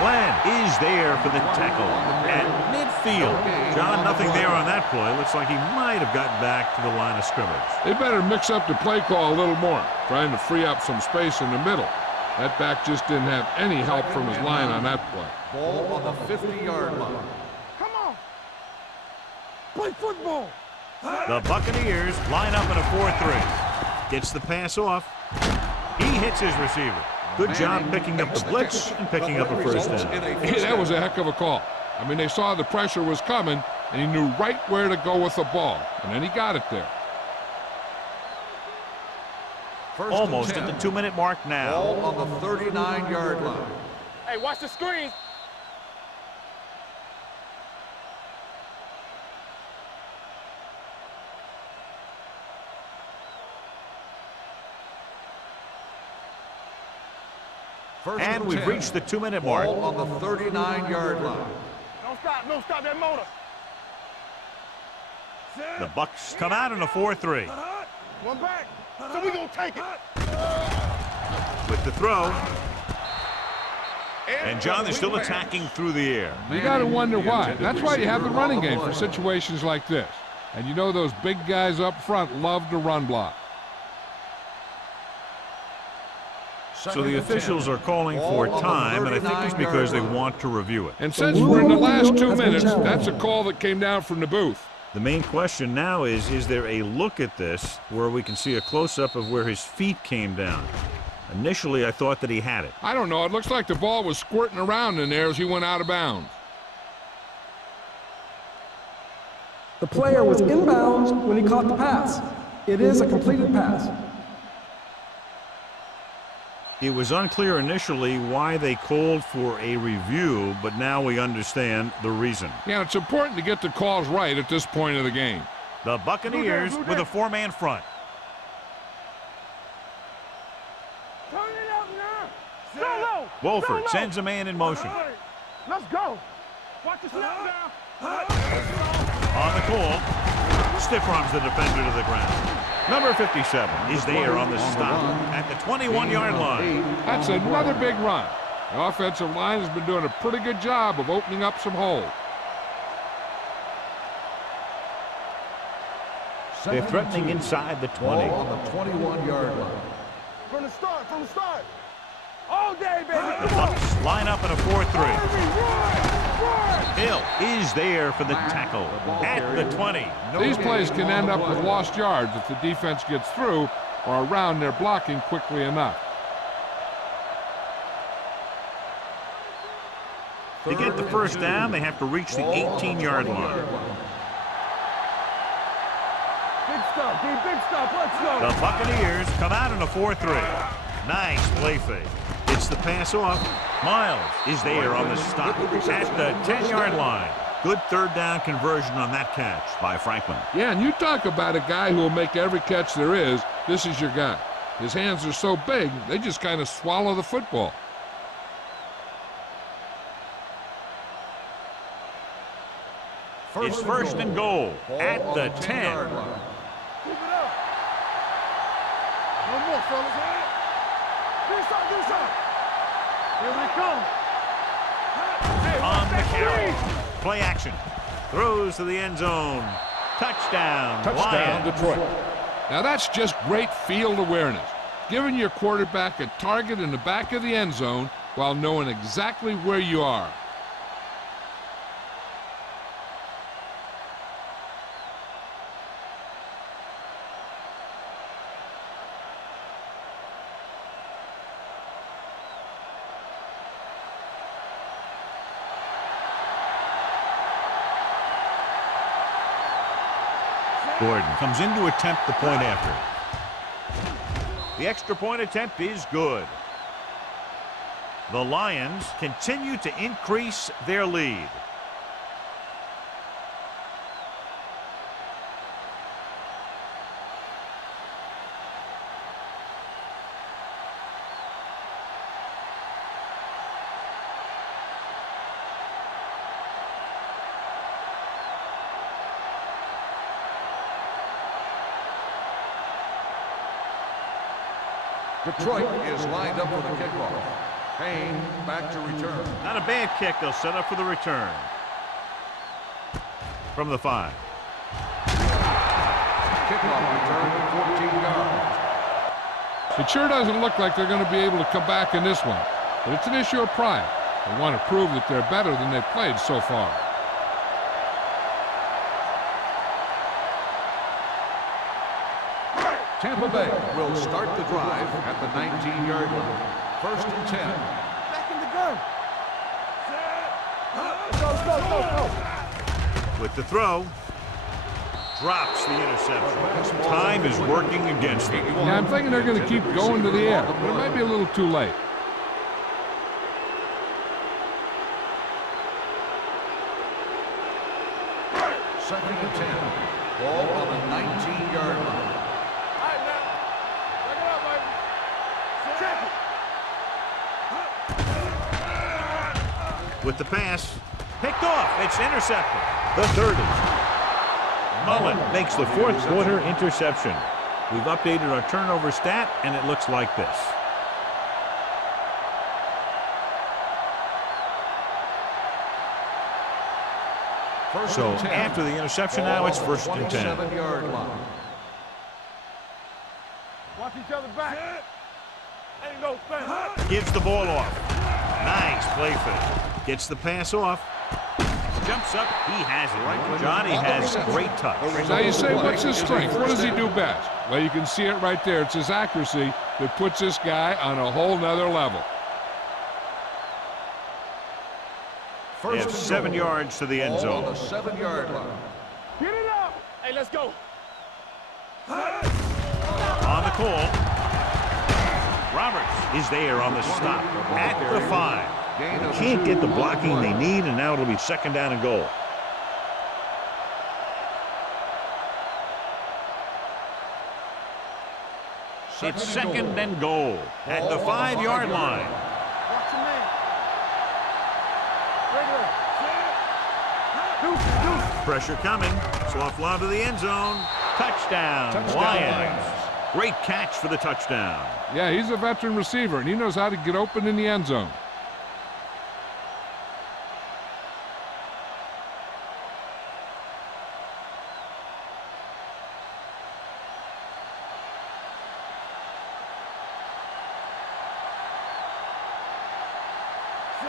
Glenn is there for the tackle at midfield. John, nothing there on that play. Looks like he might have gotten back to the line of scrimmage. They better mix up the play call a little more, trying to free up some space in the middle. That back just didn't have any help from his line on that play. Ball on the 50-yard line. Come on. Play football. The Buccaneers line up in a 4-3. Gets the pass off. He hits his receiver. Good job picking up the blitz and picking up a first down. Hey, that was a heck of a call. I mean, they saw the pressure was coming, and he knew right where to go with the ball. And then he got it there. Almost at the 2-minute mark now. Ball on the 39-yard line. Hey, watch the screen. And we've reached the 2-minute mark. Ball on the 39-yard line. Don't stop that motor. The Bucks come out in a 4-3. One back. So we gonna take it. With the throw. And John, they're still attacking through the air. You got to wonder why. That's why you have the running game for situations like this. And you know those big guys up front love to run block. So the officials are calling for time, and I think it's because they want to review it. And since we're in the last 2 minutes, that's a call that came down from the booth. The main question now is there a look at this where we can see a close-up of where his feet came down? Initially, I thought that he had it. I don't know. It looks like the ball was squirting around in there as he went out of bounds. The player was inbounds when he caught the pass. It is a completed pass. It was unclear initially why they called for a review, but now we understand the reason. Yeah, it's important to get the calls right at this point of the game. The Buccaneers with a four-man front. Turn it up now. Solo. Wolford sends a man in motion. Let's go. Watch the snap now. On the call, stiff arms the defender to the ground. Number 57 is there on the stop at the 21-yard line. That's another big run. The offensive line has been doing a pretty good job of opening up some holes. They're threatening inside the 20. Ball on the 21-yard line. From the start. All day, baby. The Bucks line up in a 4-3. is there for the tackle at the 20. These plays can end up with lost yards if the defense gets through or around their blocking quickly enough. To get the first down, they have to reach the 18-yard line. Big stop, D, big stop, let's go. The Buccaneers come out in a 4-3. Nice play fake. It's the pass off. Miles is there on the stop at the 10-yard line. Good third down conversion on that catch by Franklin. Yeah, and you talk about a guy who will make every catch there is. This is your guy. His hands are so big, they just kind of swallow the football. It's first and goal at the 10. Keep it up. No more, fellas. Do something. Here we come. On the carry. Play action. Throws to the end zone. Touchdown, Lions. Detroit. Now that's just great field awareness. Giving your quarterback a target in the back of the end zone while knowing exactly where you are. Gordon comes in to attempt the point after. The extra point attempt is good. The Lions continue to increase their lead. Detroit is lined up for the kickoff. Payne back to return. Not a bad kick. They'll set up for the return. From the 5. Kickoff return, 14 yards. It sure doesn't look like they're going to be able to come back in this one, but it's an issue of pride. They want to prove that they're better than they've played so far. Tampa Bay will start the drive at the 19-yard line. First and 10. Back in the gun. Go. With the throw. Drops the interception. Time is working against them. Yeah, I'm thinking they're going to keep going to the air, but it might be a little too late. Second and 10. Ball on the 19-yard line. With the pass, picked off. It's intercepted. The 30. Mullen makes the fourth quarter interception. We've updated our turnover stat, and it looks like this. So after the interception, now it's first and 10. 27-yard line. Watch each other back. Ain't no thing. Gives the ball off. Nice play fake. Gets the pass off. Jumps up. He has it. Johnny has great touch. Now you say, what's his strength? What does he do best? Well, you can see it right there. It's his accuracy that puts this guy on a whole nother level. They have 7 yards to the end zone. On the 7-yard line. Get it up. Hey, let's go. On the call. Roberts is there on the stop at the 5. They can't get the blocking they need, and now it'll be second down and goal. It's second and goal at the 5-yard line. Watch your man. Right. Pressure coming. Soft lob to the end zone. Touchdown, Lions. Great catch for the touchdown. Yeah, he's a veteran receiver, and he knows how to get open in the end zone.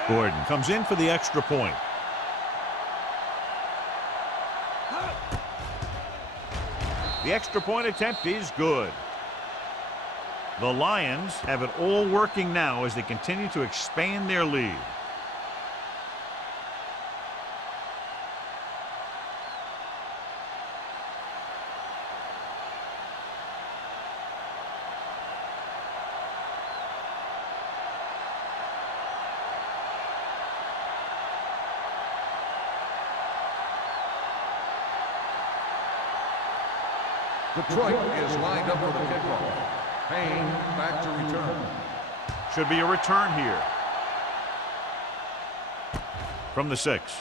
Gordon comes in for the extra point. The extra point attempt is good. The Lions have it all working now as they continue to expand their lead. Detroit is lined up for the kickoff. Payne back to return. Should be a return here. From the 6.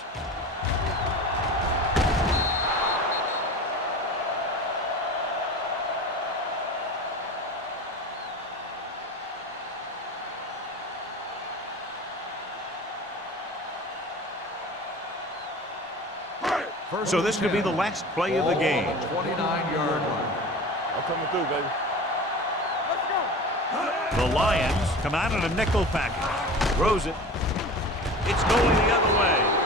So this could be the last play of the game. 29-yard line. I'm coming through, baby. Let's go. The Lions come out in a nickel package. Throws it. It's going the other way.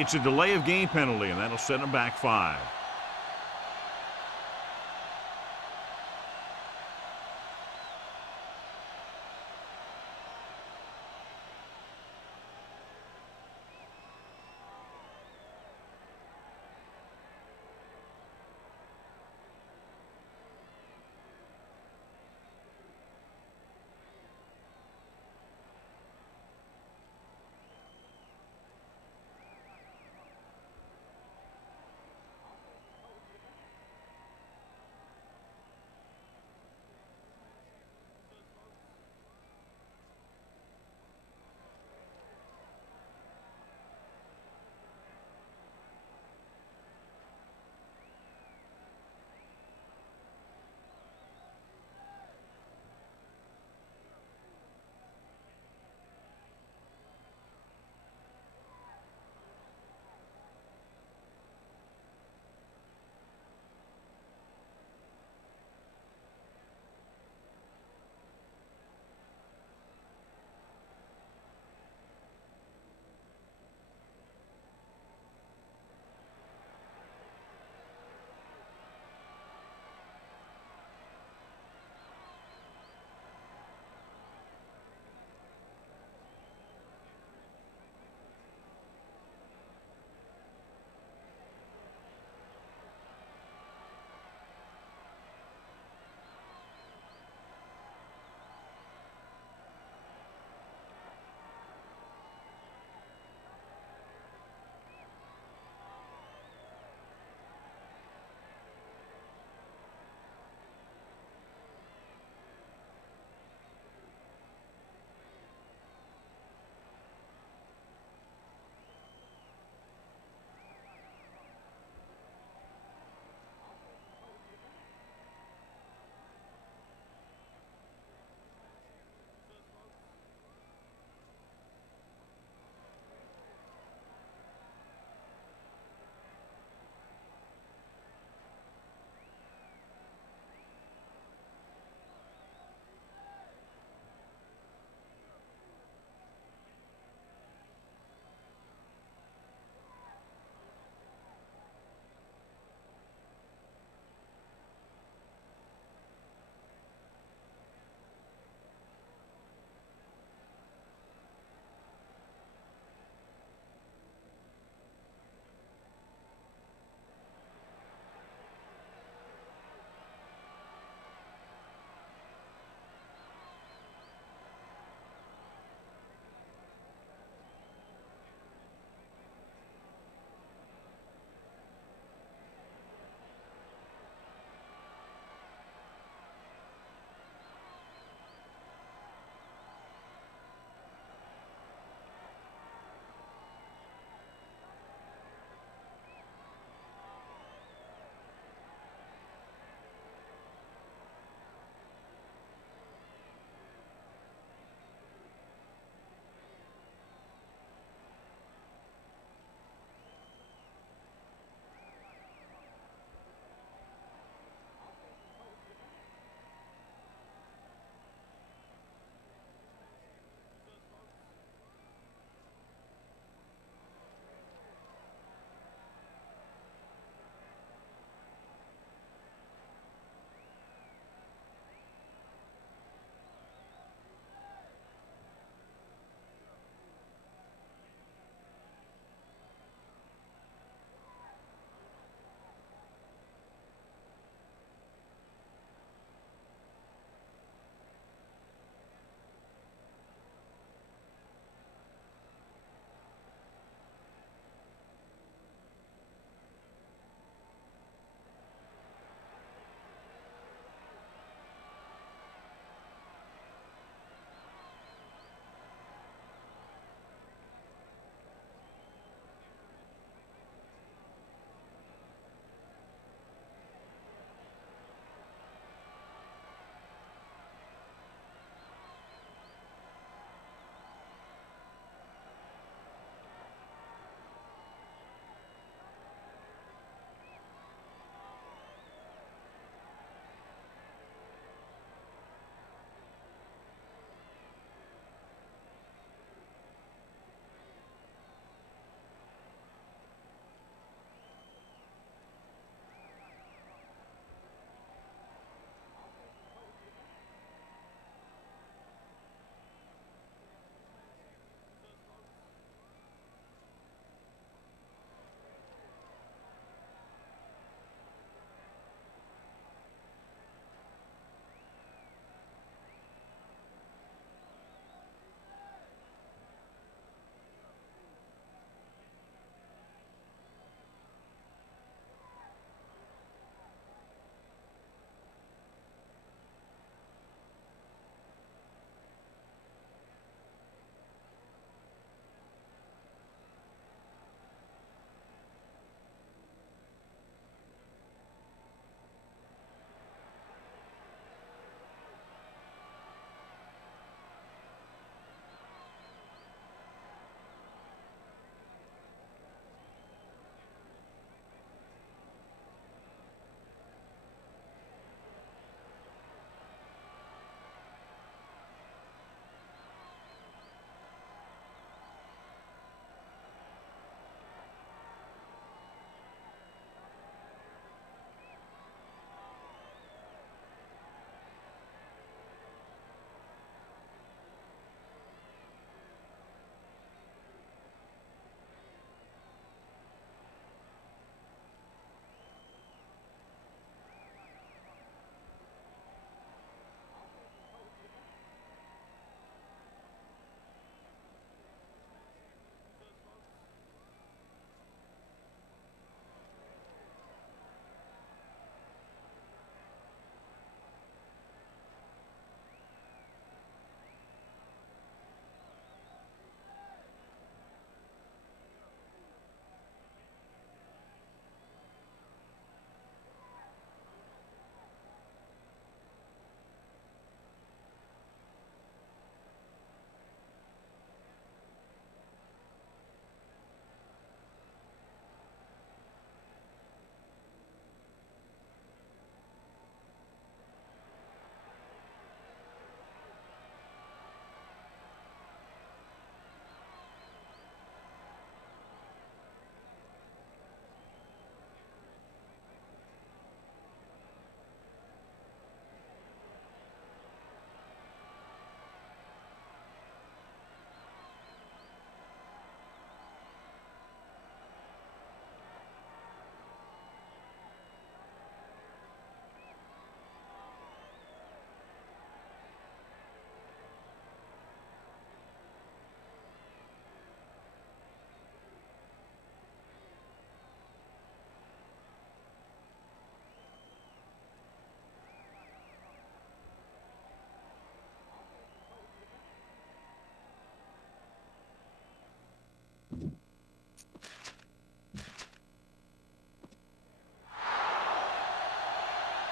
It's a delay of game penalty, and that'll set them back 5.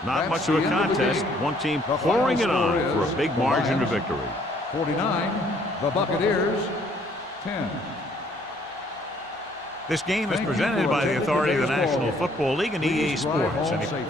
Not That's much of a the end of the contest. game. One team The pouring it final on score for is a big the margin of Lions victory. 49, the Buccaneers 10. This game is Thank you presented for by the attending authority of the today's ball National game. Football League and EA Please drive Sports. home And safely.